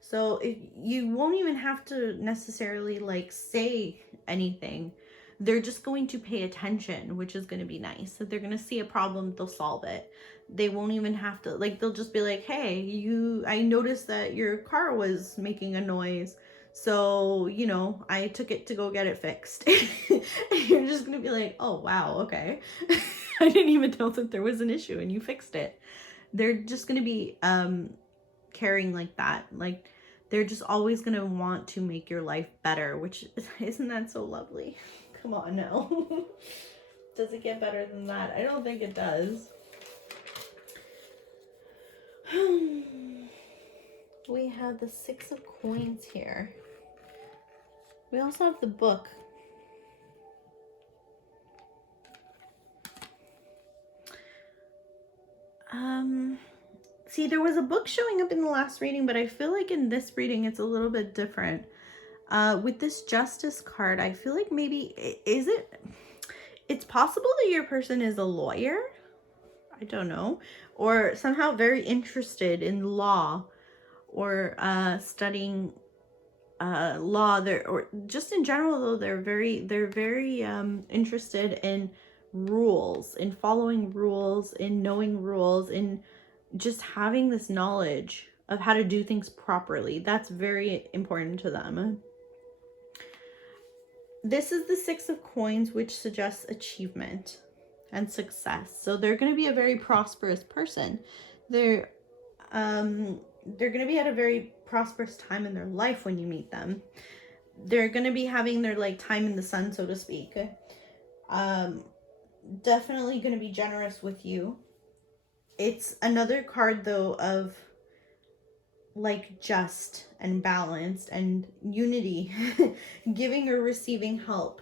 So if you won't even have to necessarily like say anything, they're just going to pay attention, which is going to be nice. If they're going to see a problem, they'll solve it. They won't even have to, like, they'll just be like, hey, I noticed that your car was making a noise. So, you know, I took it to go get it fixed. You're just going to be like, oh, wow, okay. I didn't even know that there was an issue and you fixed it. They're just going to be caring like that. Like, they're just always going to want to make your life better, which isn't that so lovely? Come on now. Does it get better than that? I don't think it does. We have the 6 of coins here. We also have the book. See, there was a book showing up in the last reading, but I feel like in this reading it's a little bit different. With this Justice card, I feel like maybe, it's possible that your person is a lawyer. I don't know. Or somehow very interested in law, or studying law. Or just in general though, they're very interested in rules, in following rules, in knowing rules, in just having this knowledge of how to do things properly. That's very important to them. This is the 6 of coins, which suggests achievement and success. So they're going to be a very prosperous person. They're going to be at a very prosperous time in their life when you meet them. They're going to be having their like time in the sun, so to speak. Definitely going to be generous with you. It's another card though of like just and balanced and unity, giving or receiving help.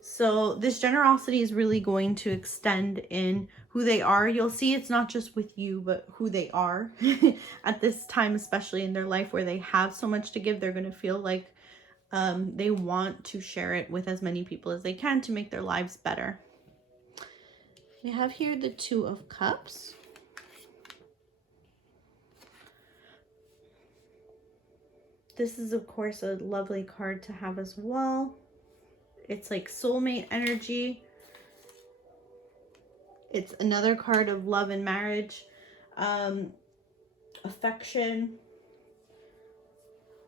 So this generosity is really going to extend in who they are. You'll see it's not just with you, but who they are at this time, especially in their life where they have so much to give. They're going to feel like they want to share it with as many people as they can to make their lives better. We have here the 2 of Cups. This is, of course, a lovely card to have as well. It's like soulmate energy. It's another card of love and marriage, affection,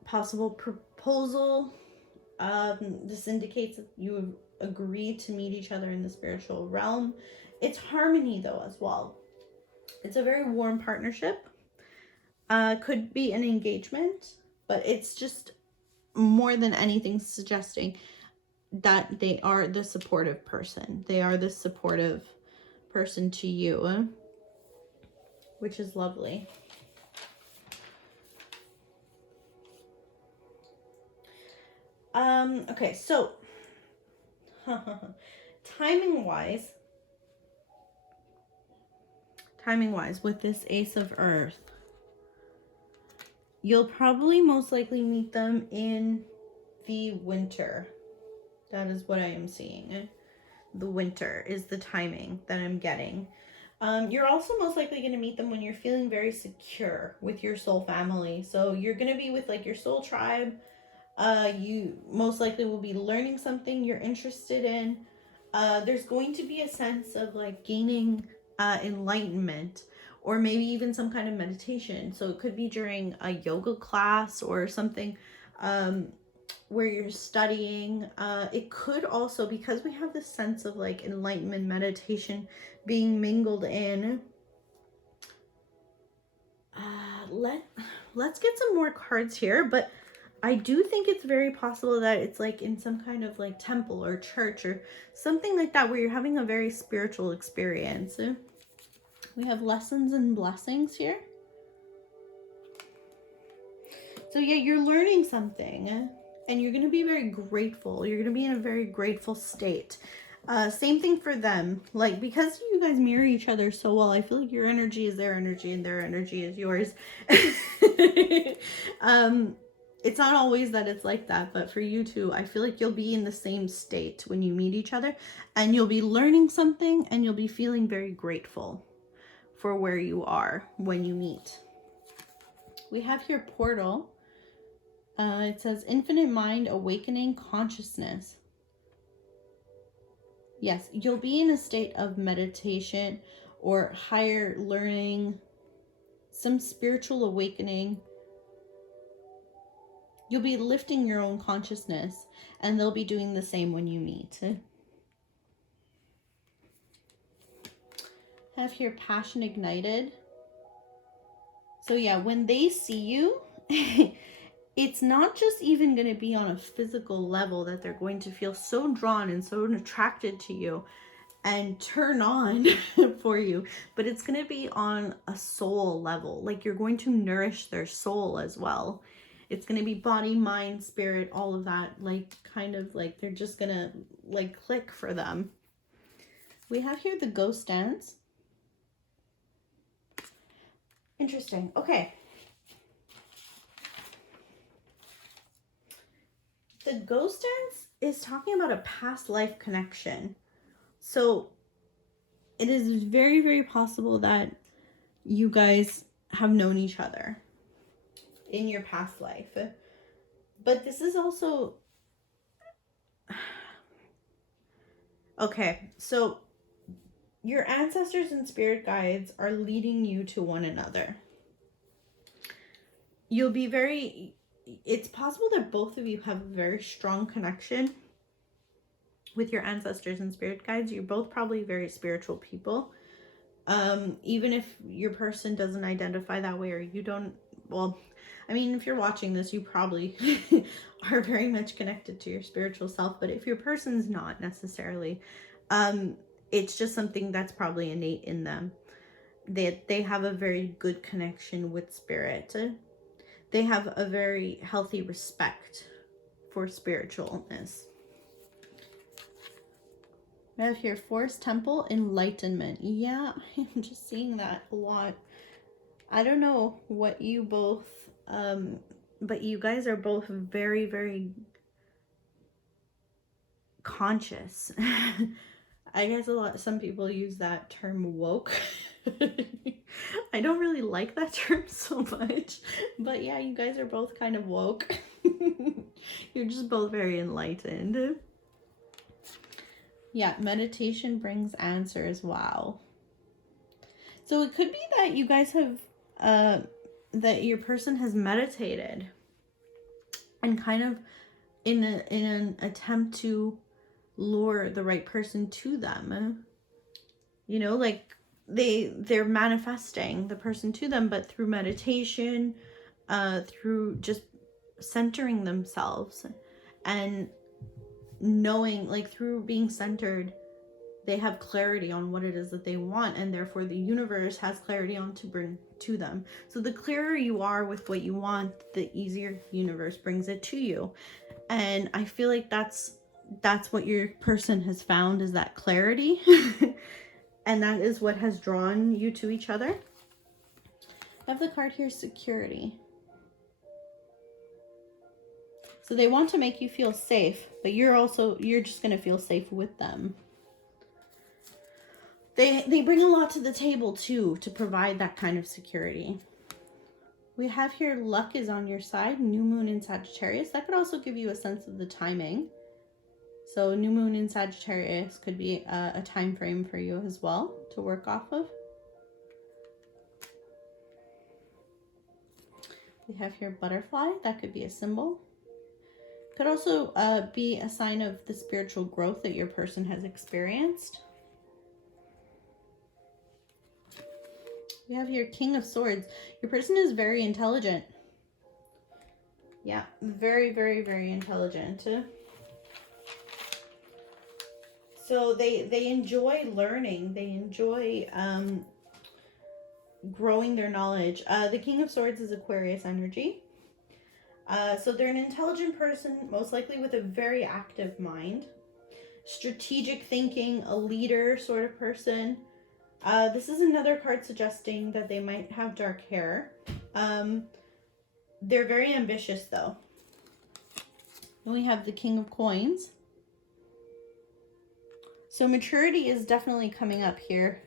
possible proposal. This indicates that you have agreed to meet each other in the spiritual realm. It's harmony though as well. It's a very warm partnership. Could be an engagement, but it's just more than anything suggesting that they are the supportive person. They are the supportive person to you, which is lovely. Okay, so timing wise with this Ace of Earth, you'll probably most likely meet them in the winter. That is what I am seeing. The winter is the timing that I'm getting. You're also most likely going to meet them when you're feeling very secure with your soul family. So you're going to be with like your soul tribe. You most likely will be learning something you're interested in. There's going to be a sense of like gaining enlightenment, or maybe even some kind of meditation. So it could be during a yoga class or something where you're studying. It could also, because we have this sense of like enlightenment, meditation being mingled in, let's get some more cards here, but I do think it's very possible that it's like in some kind of like temple or church or something like that where you're having a very spiritual experience. We have lessons and blessings here. So yeah, you're learning something and you're going to be very grateful. You're going to be in a very grateful state. Same thing for them. Like, because you guys mirror each other so well, I feel like your energy is their energy and their energy is yours. It's not always that it's like that, but for you two, I feel like you'll be in the same state when you meet each other, and you'll be learning something and you'll be feeling very grateful for where you are when you meet. We have here portal. It says infinite mind awakening consciousness. Yes, you'll be in a state of meditation or higher learning, some spiritual awakening. You'll be lifting your own consciousness, and they'll be doing the same when you meet. Have here passion ignited. So yeah, when they see you, it's not just even going to be on a physical level that they're going to feel so drawn and so attracted to you and turn on for you, but it's going to be on a soul level. Like, you're going to nourish their soul as well. It's going to be body, mind, spirit, all of that. Like, kind of like they're just going to like click for them. We have here the ghost dance. Interesting. Okay. The ghost dance is talking about a past life connection. So it is very, very possible that you guys have known each other in your past life. But this is also... Okay, so your ancestors and spirit guides are leading you to one another. You'll be very... It's possible that both of you have a very strong connection with your ancestors and spirit guides. You're both probably very spiritual people. Even if your person doesn't identify that way, or you don't... Well, I mean, if you're watching this, you probably are very much connected to your spiritual self. But if your person's not necessarily, it's just something that's probably innate in them. They have a very good connection with spirit. They have a very healthy respect for spiritualness. We have here Forest Temple Enlightenment. Yeah, I'm just seeing that a lot. I don't know what you both, but you guys are both very, very conscious. I guess some people use that term woke. I don't really like that term so much, but yeah, you guys are both kind of woke. You're just both very enlightened. Yeah, meditation brings answers. Wow. So it could be that you guys have, that your person has meditated and kind of in an attempt to lure the right person to them. You know, like they're manifesting the person to them, but through meditation, through just centering themselves and knowing, like through being centered, they have clarity on what it is that they want, and therefore the universe has clarity on to bring to them. So the clearer you are with what you want, the easier the universe brings it to you. And I feel like that's what your person has found, is that clarity. And that is what has drawn you to each other. I have the card here, security. So they want to make you feel safe, but you're just going to feel safe with them. They bring a lot to the table too, to provide that kind of security. We have here luck is on your side, new moon in Sagittarius. That could also give you a sense of the timing. So new moon in Sagittarius could be a time frame for you as well to work off of. We have here butterfly. That could be a symbol. Could also be a sign of the spiritual growth that your person has experienced. We have here King of Swords. Your person is very intelligent. Yeah, very, very, very intelligent. So they enjoy learning. They enjoy growing their knowledge. The King of Swords is Aquarius energy. So they're an intelligent person, most likely with a very active mind. Strategic thinking, a leader sort of person. This is another card suggesting that they might have dark hair. They're very ambitious though. Then we have the King of Coins. So maturity is definitely coming up here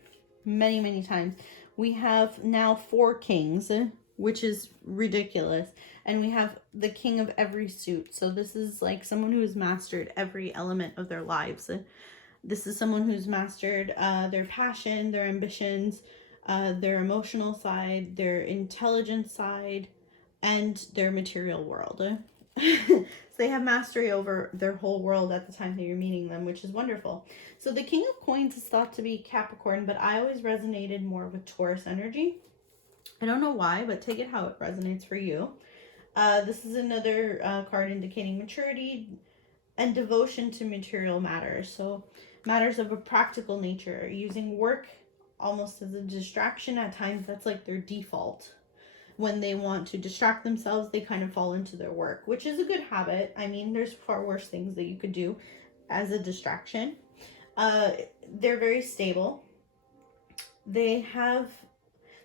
many, many times. We have now 4 kings, which is ridiculous. And we have the king of every suit. So this is like someone who has mastered every element of their lives. This is someone who's mastered their passion, their ambitions, their emotional side, their intelligence side, and their material world. So they have mastery over their whole world at the time that you're meeting them, which is wonderful. So the King of Coins is thought to be Capricorn, but I always resonated more with Taurus energy. I don't know why, but take it how it resonates for you. This is another card indicating maturity and devotion to material matters. So matters of a practical nature, using work almost as a distraction at times. That's like their default. When they want to distract themselves, they kind of fall into their work, which is a good habit. I mean, there's far worse things that you could do as a distraction. They're very stable. They're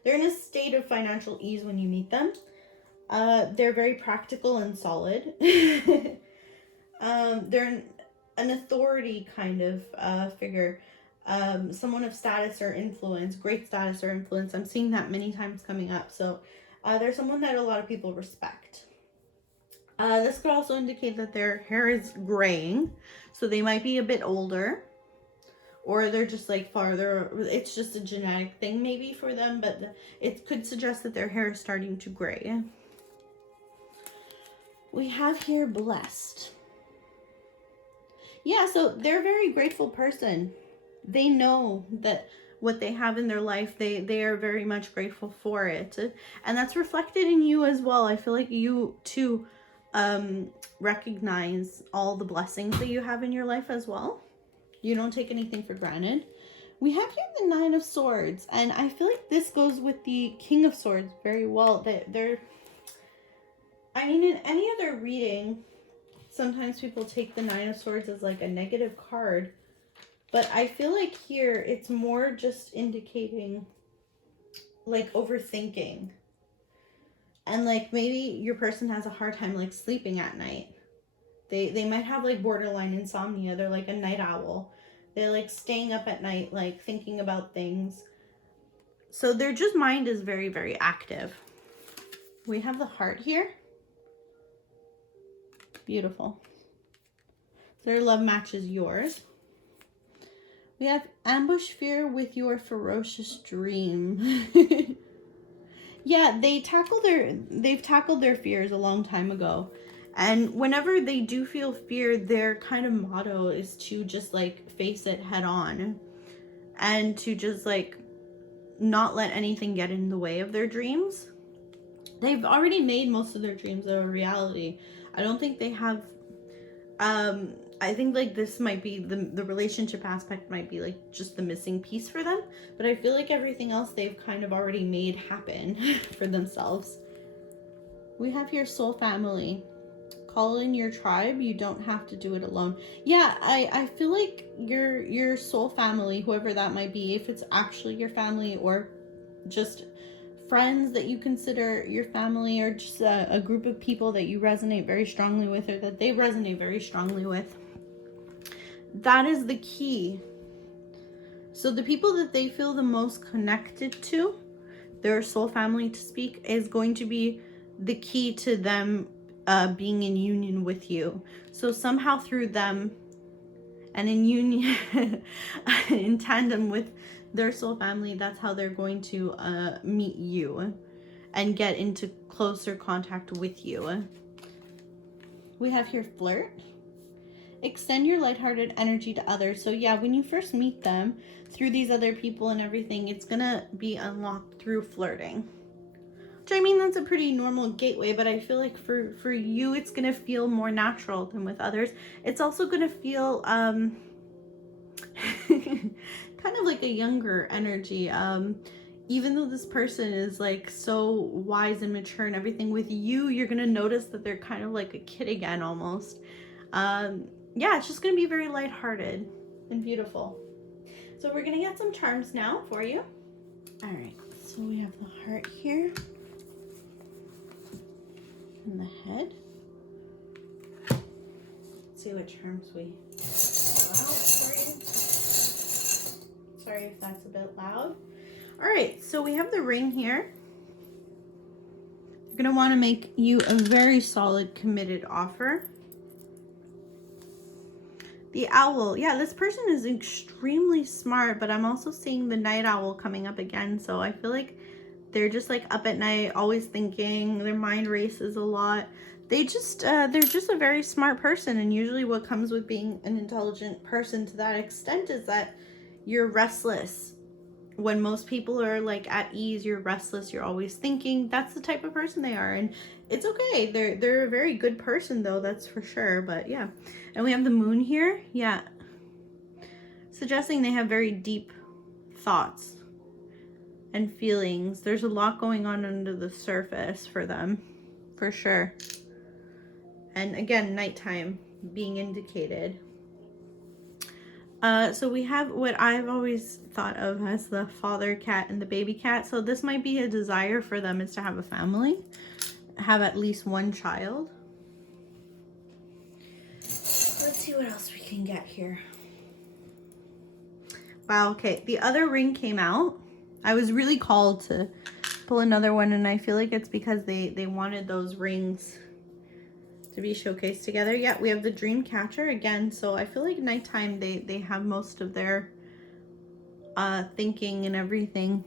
in a state of financial ease when you meet them. They're very practical and solid. They're an authority kind of figure. Someone of status or influence, great status or influence. I'm seeing that many times coming up. So they're someone that a lot of people respect. This could also indicate that their hair is graying. So they might be a bit older. Or they're just like farther. It's just a genetic thing maybe for them. But it could suggest that their hair is starting to gray. We have here blessed. Yeah, so they're a very grateful person. They know that what they have in their life, they are very much grateful for it. And that's reflected in you as well. I feel like you too recognize all the blessings that you have in your life as well. You don't take anything for granted. We have here the Nine of Swords. And I feel like this goes with the King of Swords very well. I mean, in any other reading, sometimes people take the Nine of Swords as like a negative card. But I feel like here it's more just indicating like overthinking. And like maybe your person has a hard time like sleeping at night. They might have like borderline insomnia. They're like a night owl. They're like staying up at night, like thinking about things. So their just mind is very, very active. We have the heart here. Beautiful. Their love matches yours. We have ambush fear with your ferocious dream. Yeah, they've tackled their fears a long time ago. And whenever they do feel fear, their kind of motto is to just like face it head on. And to just like not let anything get in the way of their dreams. They've already made most of their dreams a reality. I don't think they have I think like this might be the relationship aspect might be like just the missing piece for them, but I feel like everything else they've kind of already made happen for themselves. We have your soul family. Call in your tribe. You don't have to do it alone. Yeah, I feel like your soul family, whoever that might be, if it's actually your family or just friends that you consider your family, or just a group of people that you resonate very strongly with, or that they resonate very strongly with. That is the key. So the people that they feel the most connected to, their soul family to speak, is going to be the key to them being in union with you. So somehow through them and in union, in tandem with their soul family, that's how they're going to meet you and get into closer contact with you. We have here flirt. extend your lighthearted energy to others. So yeah, when you first meet them through these other people and everything, it's gonna be unlocked through flirting. Which, I mean, that's a pretty normal gateway, but I feel like for you, it's gonna feel more natural than with others. It's also gonna feel kind of like a younger energy. Even though this person is like so wise and mature and everything, with you, you're gonna notice that they're kind of like a kid again almost. Yeah, it's just gonna be very lighthearted and beautiful. So we're gonna get some charms now for you. All right, so we have the heart here and the head. Let's see what charms we pull out for you. Sorry if that's a bit loud. All right, so we have the ring here. You're gonna wanna make you a very solid, committed offer. The owl, yeah, this person is extremely smart, but I'm also seeing the night owl coming up again. So I feel like they're just like up at night, always thinking, their mind races a lot. They're just a very smart person. And usually what comes with being an intelligent person to that extent is that you're restless. When most people are like at ease, you're restless, you're always thinking. That's the type of person they are, and it's okay. They're a very good person though, that's for sure. But yeah, and we have the moon here. Yeah, suggesting they have very deep thoughts and feelings. There's a lot going on under the surface for them, for sure. And again, nighttime being indicated. So we have what I've always thought of as the father cat and the baby cat. So this might be a desire for them, is to have a family, have at least one child. Let's see what else we can get here. Wow, okay, the other ring came out. I was really called to pull another one, and I feel like it's because they wanted those rings to be showcased together. Yeah, we have the dream catcher again. So I feel like nighttime they have most of their thinking and everything.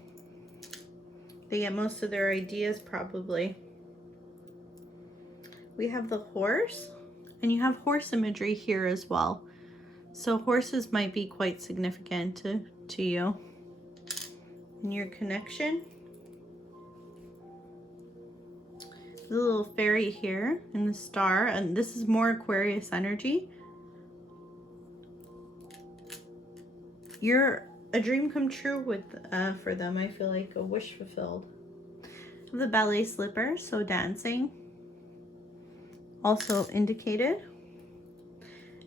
They get most of their ideas probably. We have the horse, and you have horse imagery here as well. So horses might be quite significant to you and your connection. The little fairy here and the star, and this is more Aquarius energy. You're a dream come true with for them. I feel like a wish fulfilled. The ballet slippers, so dancing, also indicated.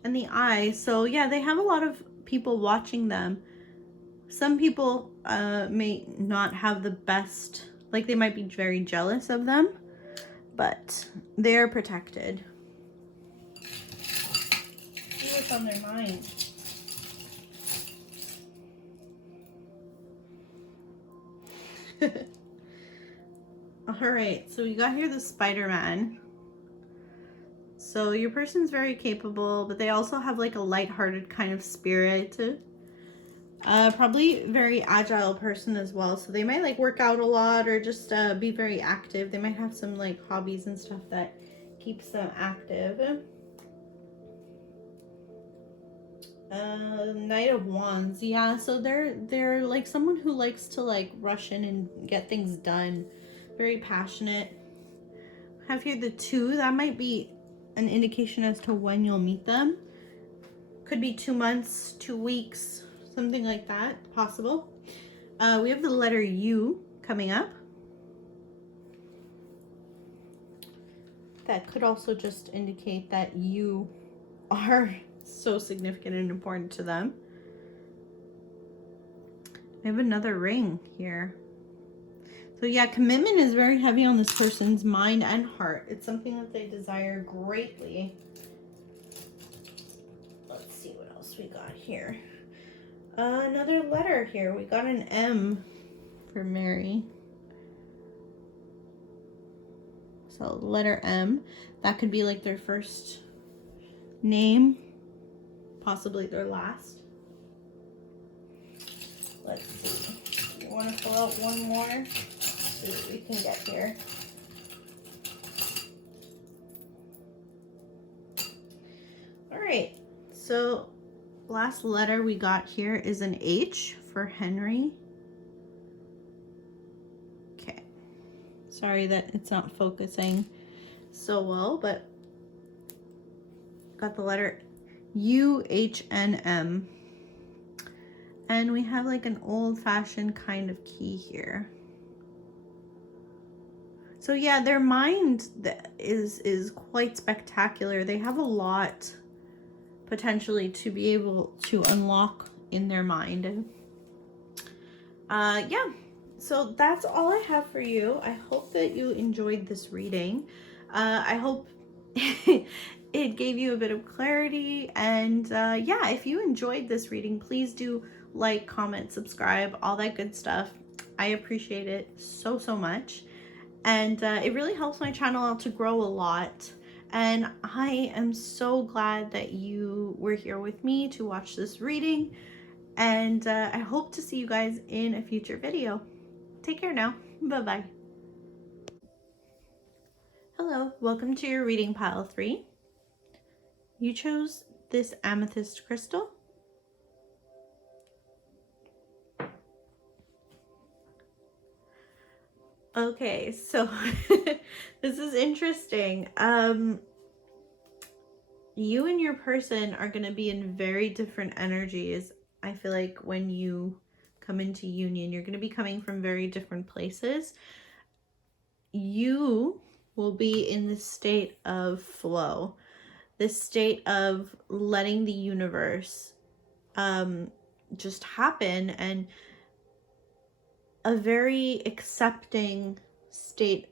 And the eye, so yeah, they have a lot of people watching them. Some people may not have the best, like they might be very jealous of them, but they're protected. See what's on their mind. All right, so we got here the Spider-Man. So your person's very capable, but they also have like a lighthearted kind of spirit. Probably very agile person as well. So they might like work out a lot or just be very active. They might have some like hobbies and stuff that keeps them active. Knight of Wands. Yeah, so they're like someone who likes to like rush in and get things done. Very passionate. Have here the 2. That might be an indication as to when you'll meet them. Could be 2 months, 2 weeks, something like that, possible. We have the letter U coming up. That could also just indicate that you are so significant and important to them. We have another ring here. So yeah, commitment is very heavy on this person's mind and heart. It's something that they desire greatly. Let's see what else we got here. Another letter here. We got an M for Mary. So letter M. That could be like their first name, possibly their last. Let's see. You want to pull out one more? See what we can get here. All right. So last letter we got here is an H for Henry. Okay. Sorry that it's not focusing so well, but got the letter UHNM. And we have like an old-fashioned kind of key here. So yeah, their mind is quite spectacular. They have a lot potentially to be able to unlock in their mind. Yeah, so that's all I have for you. I hope that you enjoyed this reading. I hope it gave you a bit of clarity. And yeah, if you enjoyed this reading, please do like, comment, subscribe, all that good stuff. I appreciate it so, so much. And it really helps my channel out to grow a lot. And I am so glad that you were here with me to watch this reading. And I hope to see you guys in a future video. Take care now. Bye-bye. Hello, welcome to your reading pile 3. You chose this amethyst crystal. Okay, so this is interesting. You and your person are going to be in very different energies. I feel like when you come into union, you're going to be coming from very different places. You will be in this state of flow, this state of letting the universe just happen, and a very accepting state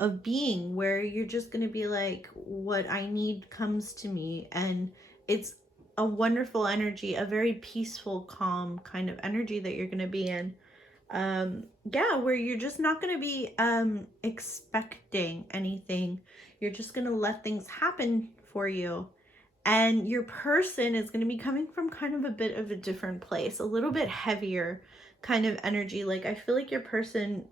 of being where you're just going to be like, what I need comes to me. And it's a wonderful energy, a very peaceful, calm kind of energy that you're going to be in. Yeah, where you're just not going to be expecting anything. You're just going to let things happen for you. And your person is going to be coming from kind of a bit of a different place, a little bit heavier kind of energy. Like, I feel like your person,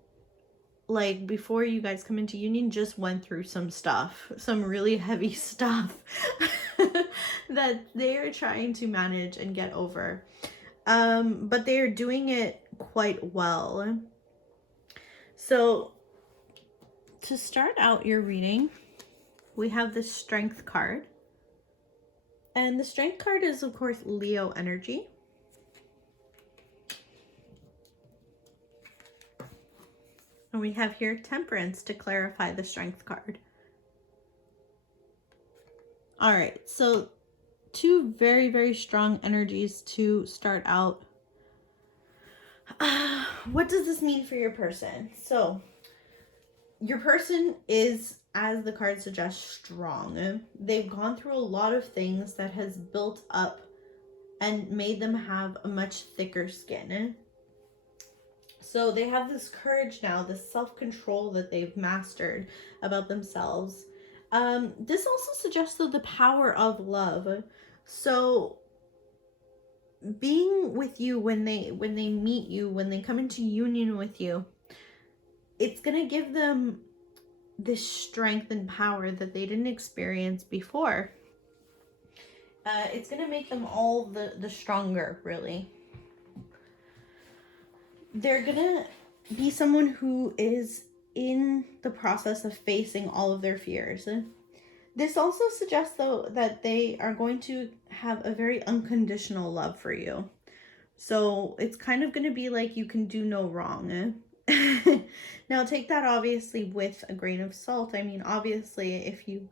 like, before you guys come into union, just went through some stuff, some really heavy stuff that they are trying to manage and get over. But they are doing it quite well. So to start out your reading, we have the Strength card. And the Strength card is, of course, Leo energy. And we have here Temperance to clarify the Strength card. All right, so two very, very strong energies to start out. What does this mean for your person? So your person is, as the card suggests, strong. They've gone through a lot of things that has built up and made them have a much thicker skin. So they have this courage now, this self-control that they've mastered about themselves. This also suggests, though, the power of love. So being with you when they meet you, when they come into union with you, it's going to give them this strength and power that they didn't experience before. It's going to make them all the stronger, really. They're going to be someone who is in the process of facing all of their fears. This also suggests, though, that they are going to have a very unconditional love for you. So it's kind of going to be like you can do no wrong. Now, take that obviously with a grain of salt. I mean, obviously, if you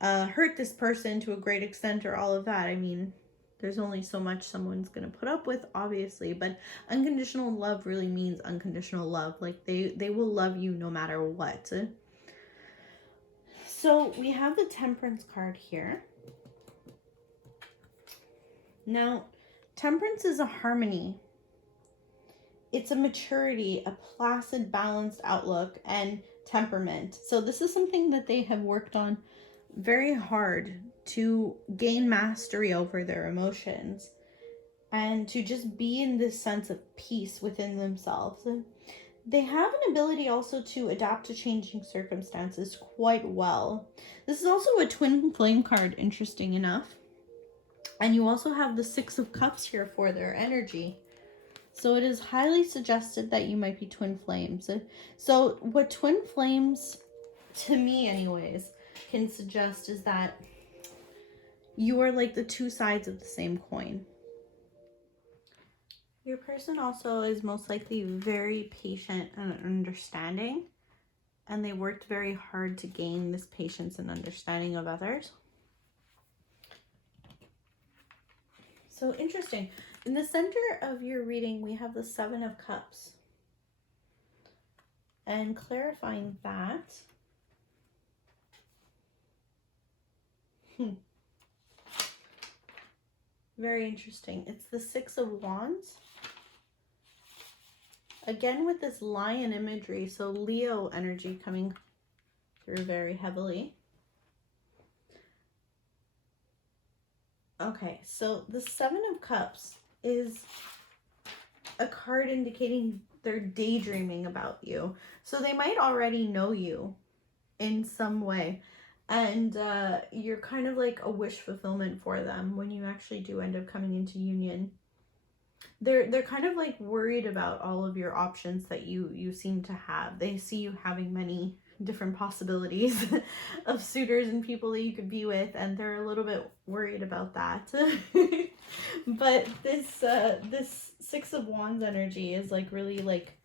hurt this person to a great extent or all of that, I mean, there's only so much someone's going to put up with, obviously. But unconditional love really means unconditional love. Like, they will love you no matter what. So we have the Temperance card here. Now, Temperance is a harmony. It's a maturity, a placid, balanced outlook, and temperament. So this is something that they have worked on very hard to gain mastery over their emotions and to just be in this sense of peace within themselves. They have an ability also to adapt to changing circumstances quite well. This is also a twin flame card, interesting enough. And you also have the Six of Cups here for their energy. So it is highly suggested that you might be twin flames. So what twin flames, to me anyways, can suggest is that you are like the two sides of the same coin. Your person also is most likely very patient and understanding, and they worked very hard to gain this patience and understanding of others. So interesting. In the center of your reading, we have the Seven of Cups. And clarifying that, very interesting. It's the Six of Wands. Again with this lion imagery, so Leo energy coming through very heavily. Okay, so the Seven of Cups is a card indicating they're daydreaming about you. So they might already know you in some way. And you're kind of like a wish fulfillment for them when you actually do end up coming into union. They're kind of like worried about all of your options that you seem to have. They see you having many different possibilities of suitors and people that you could be with, and they're a little bit worried about that. But this Six of Wands energy is like really like,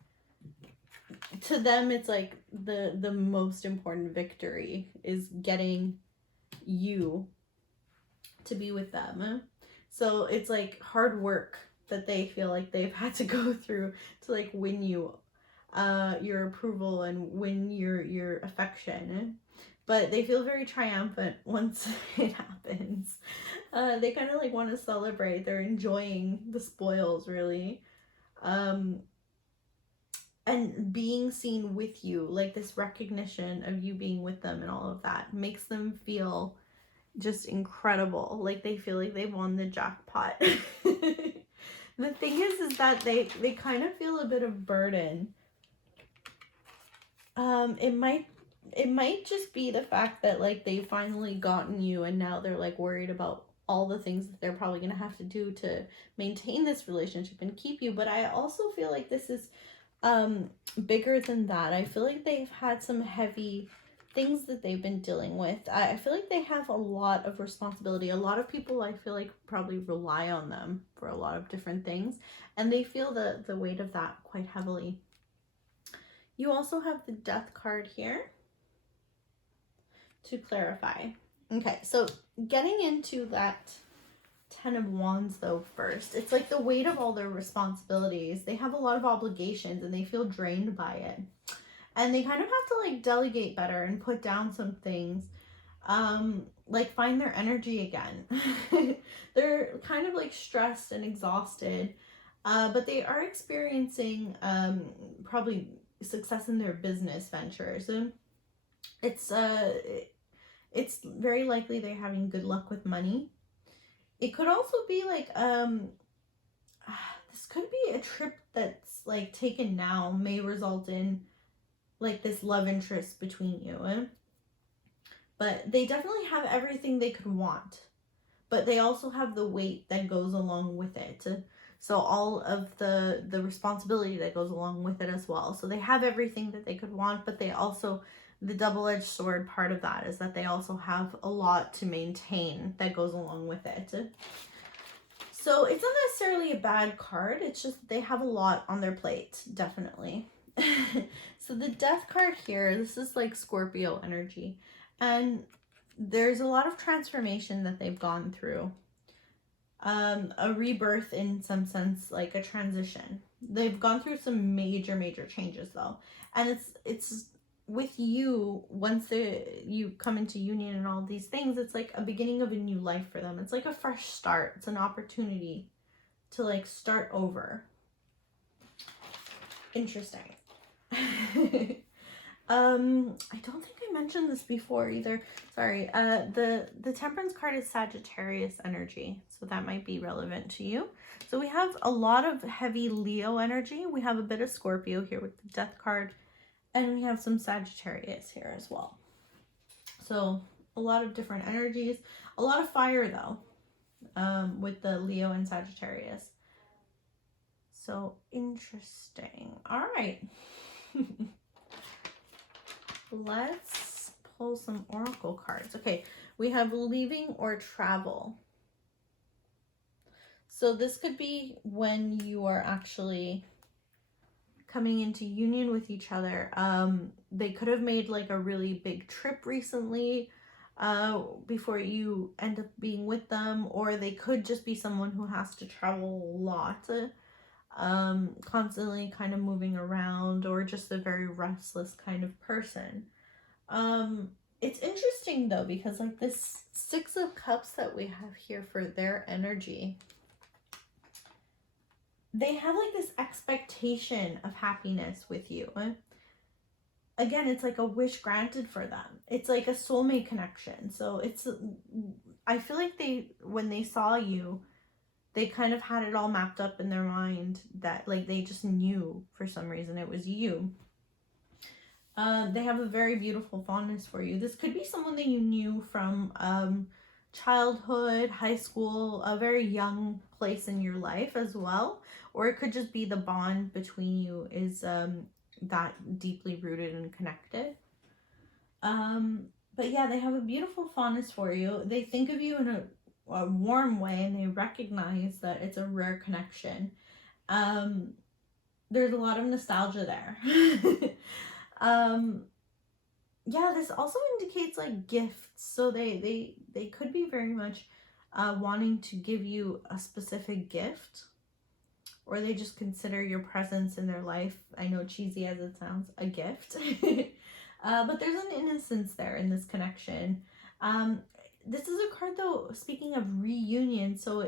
to them it's like the most important victory is getting you to be with them. So it's like hard work that they feel like they've had to go through to like win you your approval and win your affection. But they feel very triumphant once it happens. They kind of like want to celebrate. They're enjoying the spoils, really. And being seen with you, like this recognition of you being with them and all of that, makes them feel just incredible. Like they feel like they've won the jackpot. The thing is that they kind of feel a bit of burden. It might just be the fact that like they've finally gotten you, and now they're like worried about all the things that they're probably gonna have to do to maintain this relationship and keep you. But I also feel like this is bigger than that. I feel like they've had some heavy things that they've been dealing with. I feel like they have a lot of responsibility. A lot of people, I feel like, probably rely on them for a lot of different things, and they feel the weight of that quite heavily. You also have the Death card here to clarify. Okay, so getting into that Ten of Wands though first, it's like the weight of all their responsibilities. They have a lot of obligations and they feel drained by it. And they kind of have to like delegate better and put down some things. Like find their energy again. They're kind of like stressed and exhausted. But they are experiencing probably success in their business ventures. It's very likely they're having good luck with money. It could also be like this could be a trip that's like taken now, may result in like this love interest between you. But they definitely have everything they could want, but they also have the weight that goes along with it. So all of the responsibility that goes along with it as well. So they have everything that they could want, but they also, the double-edged sword part of that is that they also have a lot to maintain that goes along with it. So it's not necessarily a bad card. It's just they have a lot on their plate, definitely. So the Death card here, this is like Scorpio energy. And there's a lot of transformation that they've gone through. A rebirth in some sense, like a transition. They've gone through some major changes though. And it's with you, once you come into union and all these things, it's like a beginning of a new life for them. It's like a fresh start. It's an opportunity to like start over. Interesting. I don't think I mentioned this before either. Sorry. The Temperance card is Sagittarius energy, so that might be relevant to you. So we have a lot of heavy Leo energy. We have a bit of Scorpio here with the Death card, and we have some Sagittarius here as well. So a lot of different energies, a lot of fire though. with the Leo and Sagittarius. So interesting. All right. Let's pull some oracle cards. Okay, we have leaving or travel. So this could be when you are actually coming into union with each other. They could have made like a really big trip recently before you end up being with them, or they could just be someone who has to travel a lot, constantly kind of moving around, or just a very restless kind of person. It's interesting though, because like this Six of Cups that we have here for their energy, they have like this expectation of happiness with you. Again, it's like a wish granted for them. It's like a soulmate connection. So I feel like when they saw you, they kind of had it all mapped up in their mind that like they just knew for some reason it was you. They have a very beautiful fondness for you. This could be someone that you knew from childhood, high school, a very young place in your life as well. Or it could just be the bond between you is that deeply rooted and connected. But yeah, they have a beautiful fondness for you. They think of you in a warm way, and they recognize that it's a rare connection. There's a lot of nostalgia there. Yeah, this also indicates like gifts. So they could be very much wanting to give you a specific gift, or they just consider your presence in their life, I know cheesy as it sounds, a gift. But there's an innocence there in this connection. This is a card though, speaking of reunion, so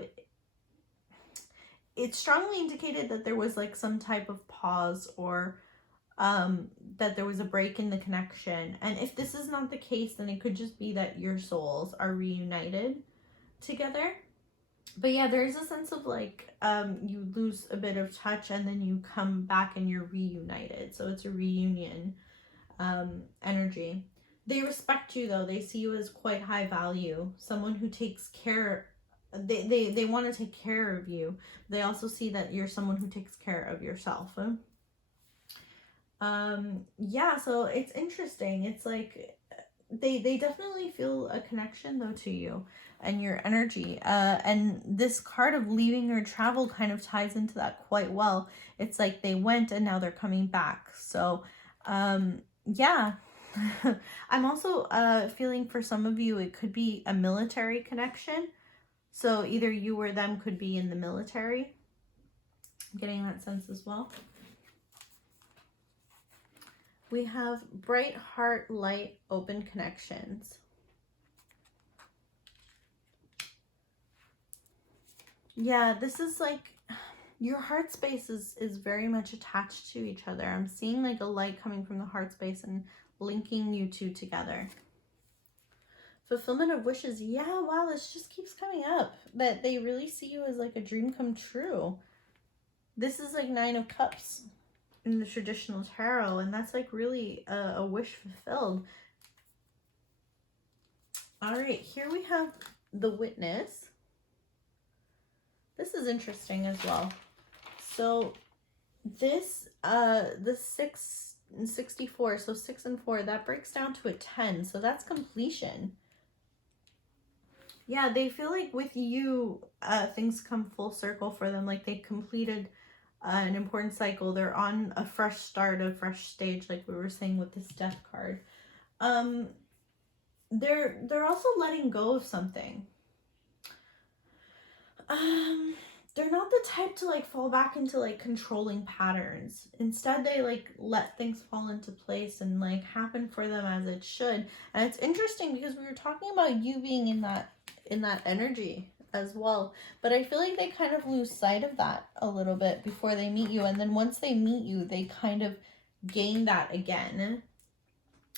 it strongly indicated that there was like some type of pause, or that there was a break in the connection. And if this is not the case, then it could just be that your souls are reunited together. But yeah, there is a sense of like you lose a bit of touch and then you come back and you're reunited. So it's a reunion energy. They respect you though. They see you as quite high value, someone who takes care. They want to take care of you. They also see that you're someone who takes care of yourself. Yeah, so it's interesting. It's like they definitely feel a connection though to you and your energy. And this card of leaving or travel kind of ties into that quite well. It's like they went and now they're coming back. So yeah. I'm also feeling for some of you it could be a military connection. So either you or them could be in the military. I'm getting that sense as well. We have bright heart, light, open connections. Yeah, this is like your heart space is very much attached to each other. I'm seeing like a light coming from the heart space and linking you two together. Fulfillment of wishes. Yeah, wow, this just keeps coming up. That they really see you as like a dream come true. This is like 9 of Cups in the traditional tarot, and that's like really a wish fulfilled. All right, here we have the Witness. This is interesting as well. So this the 64, so 6 and 4, that breaks down to a 10, so that's completion. Yeah, they feel like with you things come full circle for them, like they completed an important cycle. They're on a fresh start, a fresh stage, like we were saying with this Death card. They're also letting go of something. They're not the type to like fall back into like controlling patterns. Instead, they like let things fall into place and like happen for them as it should. And it's interesting because we were talking about you being in that energy as well, but I feel like they kind of lose sight of that a little bit before they meet you, and then once they meet you they kind of gain that again.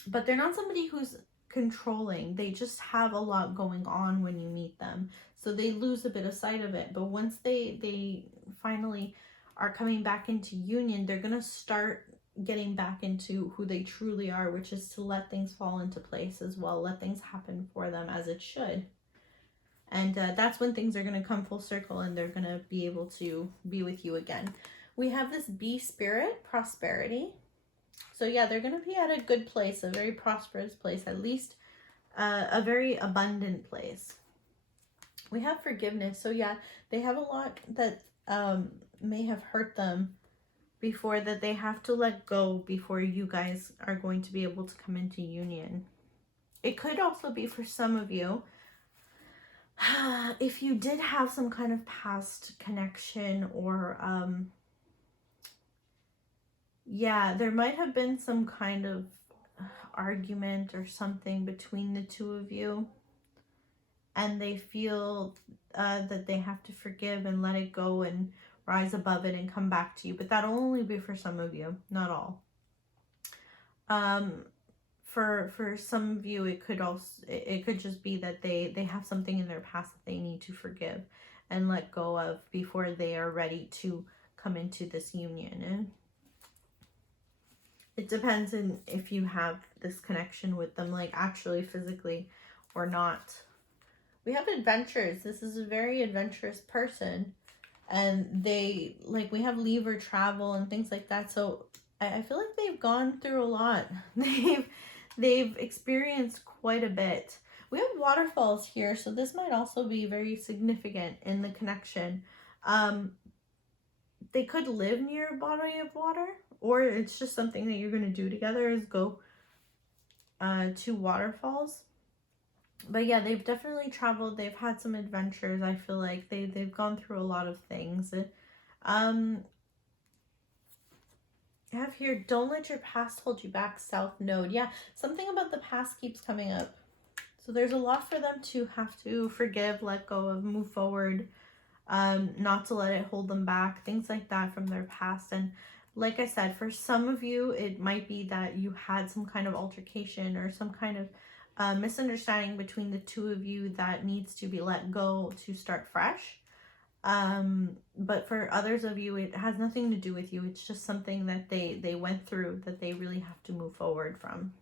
But they're not somebody who's controlling. They just have a lot going on when you meet them, so they lose a bit of sight of it. But once they finally are coming back into union, they're gonna start getting back into who they truly are, which is to let things fall into place as well, let things happen for them as it should. And that's when things are going to come full circle and they're going to be able to be with you again. We have this bee spirit, prosperity. So yeah, they're going to be at a good place, a very prosperous place, at least a very abundant place. We have forgiveness. So yeah, they have a lot that may have hurt them before, that they have to let go before you guys are going to be able to come into union. It could also be for some of you, if you did have some kind of past connection, or yeah, there might have been some kind of argument or something between the two of you, and they feel that they have to forgive and let it go and rise above it and come back to you. But that'll only be for some of you, not all. For some of you, it could just be that they have something in their past that they need to forgive and let go of before they are ready to come into this union. And it depends on if you have this connection with them, like actually physically or not. We have adventures. This is a very adventurous person, and they, like, we have leave or travel and things like that. So I feel like they've gone through a lot. They've experienced quite a bit. We have waterfalls here, so this might also be very significant in the connection. They could live near a body of water, or it's just something that you're going to do together, is go to waterfalls. But yeah, they've definitely traveled. They've had some adventures. I feel like they've gone through a lot of things. I have here, don't let your past hold you back, South Node. Yeah, something about the past keeps coming up. So there's a lot for them to have to forgive, let go of, move forward, not to let it hold them back, things like that from their past. And like I said, for some of you, it might be that you had some kind of altercation or some kind of misunderstanding between the two of you that needs to be let go to start fresh. But for others of you, it has nothing to do with you. It's just something that they went through that they really have to move forward from.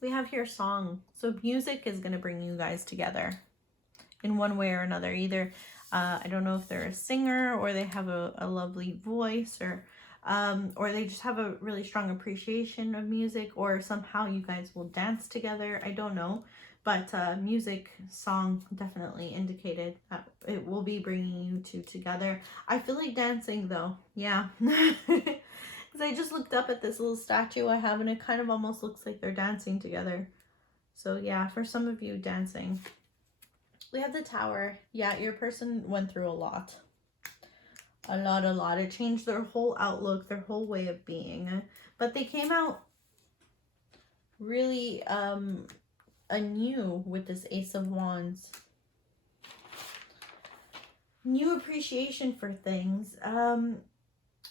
We have here song. So music is going to bring you guys together in one way or another. Either I don't know if they're a singer, or they have a lovely voice, or they just have a really strong appreciation of music, or somehow you guys will dance together. I don't know. But music, song definitely indicated that it will be bringing you two together. I feel like dancing though. Yeah. Because I just looked up at this little statue I have, and it kind of almost looks like they're dancing together. So yeah, for some of you, dancing. We have the Tower. Yeah, your person went through a lot. A lot. It changed their whole outlook, their whole way of being. But they came out really anew with this Ace of Wands. New appreciation for things.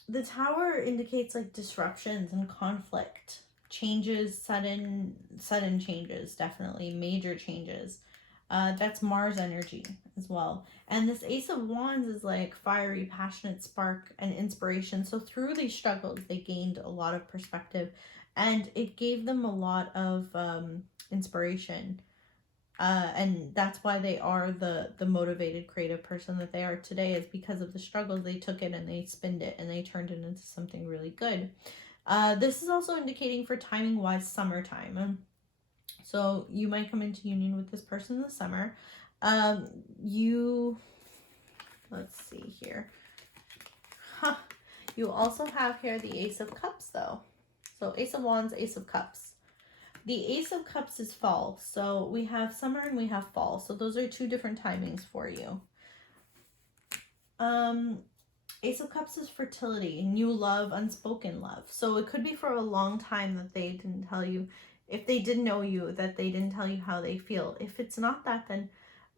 The Tower indicates like disruptions and conflict, changes, sudden changes, definitely major changes. That's Mars energy as well. And this Ace of Wands is like fiery, passionate spark and inspiration. So through these struggles, they gained a lot of perspective, and it gave them a lot of inspiration. And that's why they are the motivated, creative person that they are today, is because of the struggles. They took it and they spinned it and they turned it into something really good. This is also indicating for timing wise, summertime. So you might come into union with this person in the summer. Let's see here. You also have here the Ace of Cups though. So Ace of Wands, Ace of Cups. The Ace of Cups is fall. So we have summer and we have fall. So those are two different timings for you. Ace of Cups is fertility, new love, unspoken love. So it could be for a long time that they didn't tell you. If they did know you, that they didn't tell you how they feel. If it's not that, then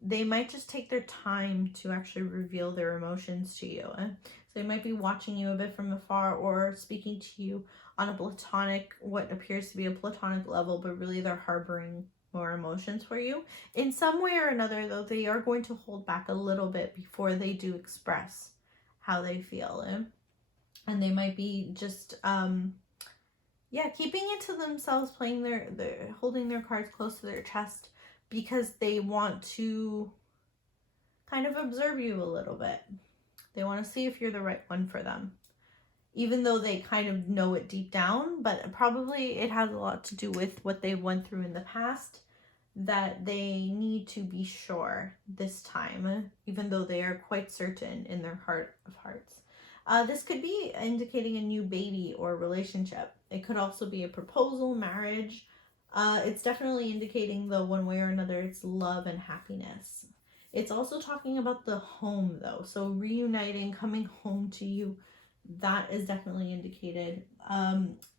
they might just take their time to actually reveal their emotions to you. So they might be watching you a bit from afar, or speaking to you on a platonic, what appears to be a platonic level, but really they're harboring more emotions for you. In some way or another, though, they are going to hold back a little bit before they do express how they feel. And they might be just, keeping it to themselves, playing holding their cards close to their chest, because they want to kind of observe you a little bit. They want to see if you're the right one for them, even though they kind of know it deep down, but probably it has a lot to do with what they went through in the past, that they need to be sure this time, even though they are quite certain in their heart of hearts. This could be indicating a new baby or relationship. It could also be a proposal, marriage. It's definitely indicating, though, one way or another, it's love and happiness. It's also talking about the home, though. So reuniting, coming home to you, that is definitely indicated.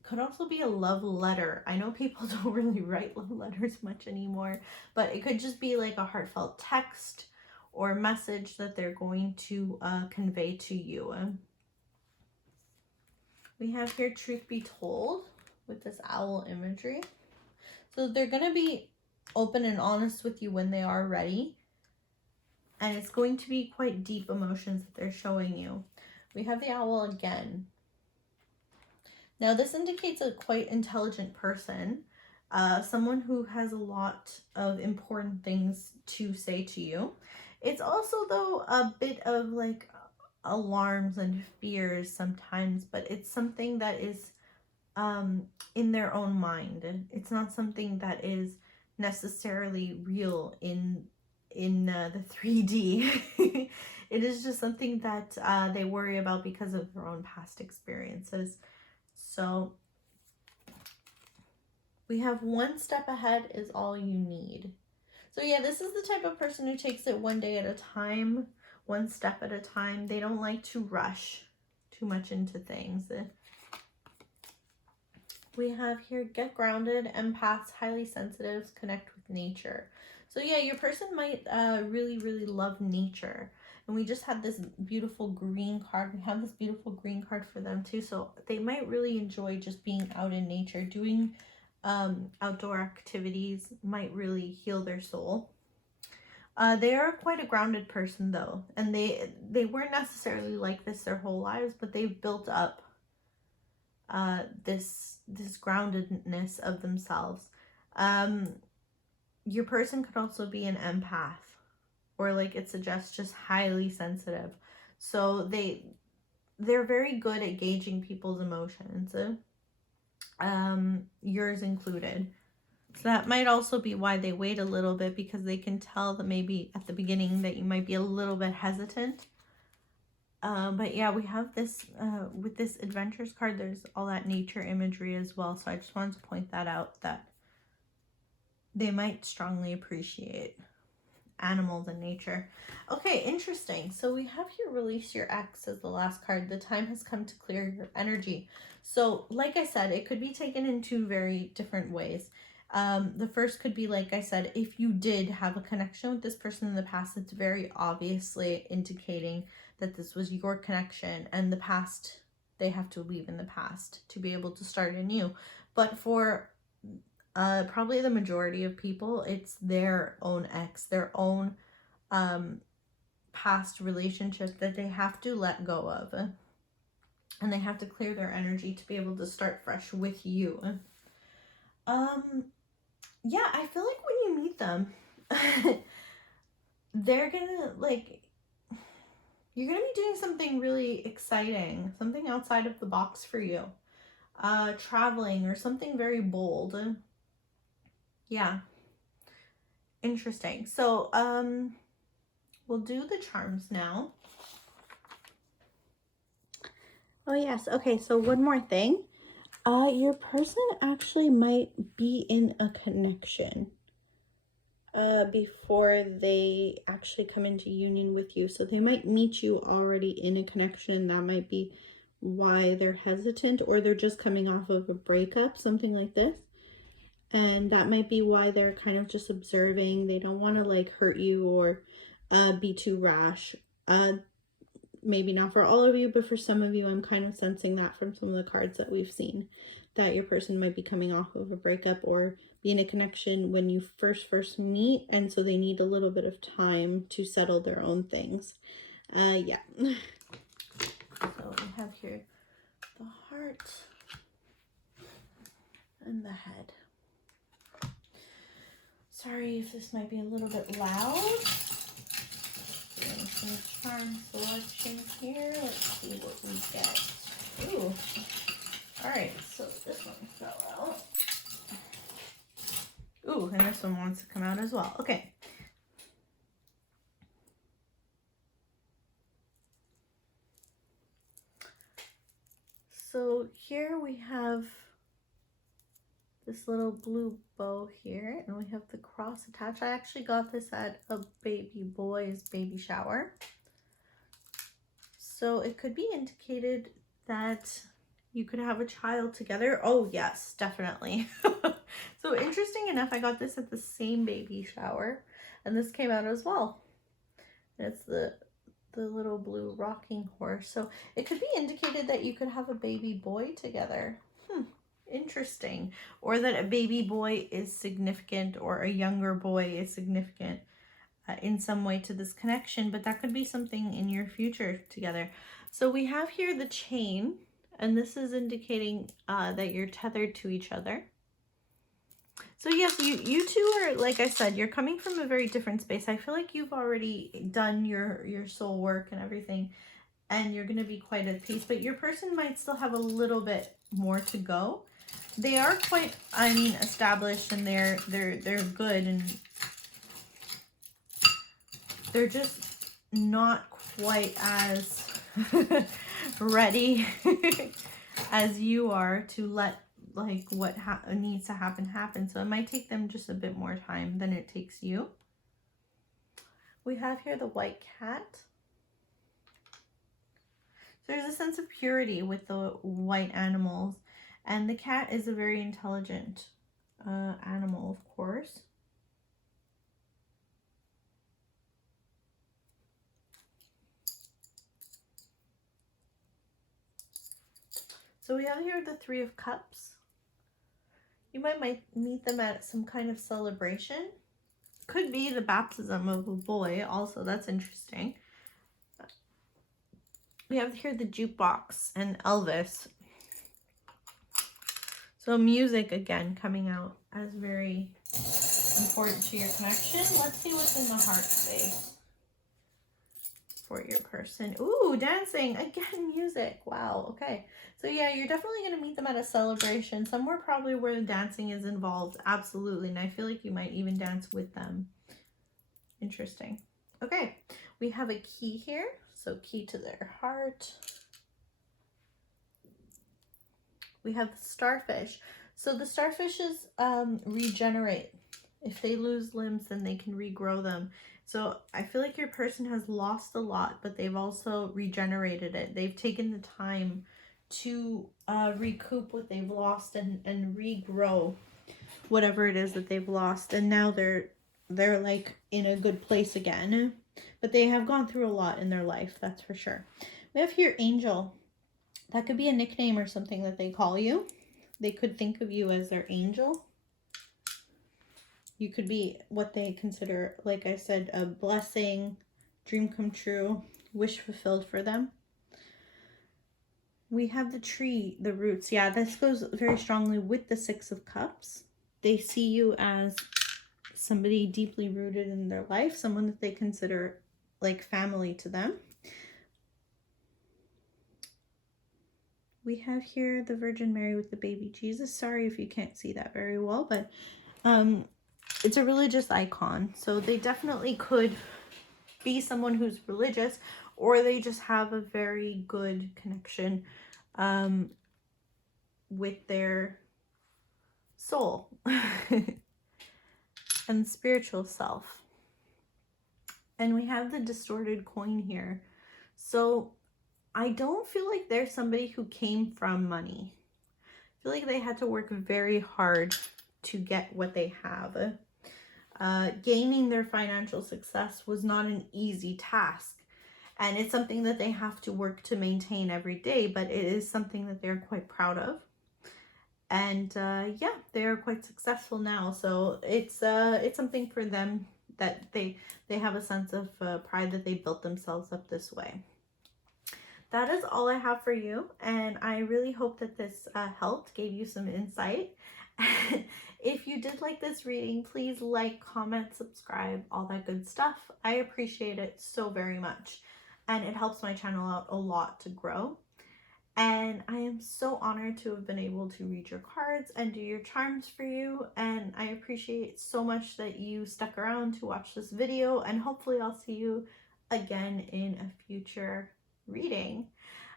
Could also be a love letter. I know people don't really write love letters much anymore, but it could just be like a heartfelt text or message that they're going to convey to you. We have here truth be told with this owl imagery. So they're going to be open and honest with you when they are ready. And it's going to be quite deep emotions that they're showing you. We have the owl again. Now this indicates a quite intelligent person. Someone who has a lot of important things to say to you. It's also, though, a bit of like alarms and fears sometimes, but it's something that is in their own mind. It's not something that is necessarily real in the 3D. It is just something that they worry about because of their own past experiences. So we have one step ahead is all you need. So yeah, this is the type of person who takes it one day at a time, one step at a time. They don't like to rush too much into things. We have here, get grounded, empaths, highly sensitives, connect with nature. So yeah, your person might really, really love nature. And we just had this beautiful green card. We have this beautiful green card for them too. So they might really enjoy just being out in nature. Doing outdoor activities might really heal their soul. They are quite a grounded person, though. And they weren't necessarily like this their whole lives, but they've built up this groundedness of themselves. Your person could also be an empath, or like it suggests just highly sensitive. So they're very good at gauging people's emotions, yours included. So that might also be why they wait a little bit, because they can tell that maybe at the beginning that you might be a little bit hesitant. But yeah, we have this, with this adventures card, there's all that nature imagery as well. So I just wanted to point that out, that they might strongly appreciate animals and nature. Okay, interesting. So we have here, release your ex as the last card. The time has come to clear your energy. So like I said, it could be taken in two very different ways. The first could be, like I said, if you did have a connection with this person in the past, it's very obviously indicating that this was your connection, and the past, they have to leave in the past to be able to start anew. But for probably the majority of people, it's their own ex, their own past relationship that they have to let go of. And they have to clear their energy to be able to start fresh with you. Yeah, I feel like when you meet them, they're gonna, like, you're gonna be doing something really exciting, something outside of the box for you. Traveling or something very bold. Yeah. Interesting. So, we'll do the charms now. Oh, yes. Okay, so one more thing. Your person actually might be in a connection before they actually come into union with you. So they might meet you already in a connection. That might be why they're hesitant, or they're just coming off of a breakup, something like this. And that might be why they're kind of just observing. They don't want to like hurt you or be too rash. Maybe not for all of you, but for some of you, I'm kind of sensing that from some of the cards that we've seen, that your person might be coming off of a breakup or be in a connection when you first meet, and so they need a little bit of time to settle their own things. Yeah. So we have here the heart and the head. Sorry if this might be a little bit loud. card selection here. Let's see what we get. Ooh. Alright, so this one fell out. Ooh, and this one wants to come out as well. Okay. So here we have this little blue bow here, and we have the cross attached. I actually got this at a baby boy's baby shower. So it could be indicated that you could have a child together. Oh yes, definitely. So interesting enough, I got this at the same baby shower, and this came out as well. It's the little blue rocking horse. So it could be indicated that you could have a baby boy together. Interesting. Or that a baby boy is significant, or a younger boy is significant in some way to this connection, but that could be something in your future together. So we have here the chain, and this is indicating that you're tethered to each other. So yes, you two are, like I said, you're coming from a very different space. I feel like you've already done your soul work and everything, and you're going to be quite at peace, but your person might still have a little bit more to go. They are quite, I mean, established, and they're good, and they're just not quite as ready as you are to let like what needs to happen. So it might take them just a bit more time than it takes you. We have here the white cat. So there's a sense of purity with the white animals, and the cat is a very intelligent animal, of course. So we have here the Three of Cups. You might meet them at some kind of celebration. Could be the baptism of a boy also. That's interesting. We have here the jukebox and Elvis. So music, again, coming out as very important to your connection. Let's see what's in the heart space for your person. Ooh, dancing. Again, music. Wow. Okay. So yeah, you're definitely going to meet them at a celebration, somewhere probably where dancing is involved. Absolutely. And I feel like you might even dance with them. Interesting. Okay. We have a key here. So key to their heart. We have the starfish. So the starfishes regenerate. If they lose limbs, then they can regrow them. So I feel like your person has lost a lot, but they've also regenerated it. They've taken the time to recoup what they've lost and regrow whatever it is that they've lost. And now they're like in a good place again. But they have gone through a lot in their life, that's for sure. We have here angel. That could be a nickname or something that they call you. They could think of you as their angel. You could be what they consider, like I said, a blessing, dream come true, wish fulfilled for them. We have the tree, the roots. Yeah, this goes very strongly with the Six of Cups. They see you as somebody deeply rooted in their life, someone that they consider like family to them. We have here the Virgin Mary with the baby Jesus. Sorry if you can't see that very well, but it's a religious icon. So they definitely could be someone who's religious, or they just have a very good connection with their soul and spiritual self. And we have the distorted coin here. So I don't feel like they're somebody who came from money. I feel like they had to work very hard to get what they have. Gaining their financial success was not an easy task. And it's something that they have to work to maintain every day, but it is something that they're quite proud of. And yeah, they're quite successful now. So it's something for them that they have a sense of pride that they built themselves up this way. That is all I have for you, and I really hope that this helped, gave you some insight. If you did like this reading, please like, comment, subscribe, all that good stuff. I appreciate it so very much. and it helps my channel out a lot to grow. And I am so honored to have been able to read your cards and do your charms for you. And I appreciate so much that you stuck around to watch this video. And hopefully I'll see you again in a future reading.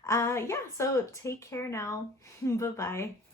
Yeah, so take care now. Bye-bye.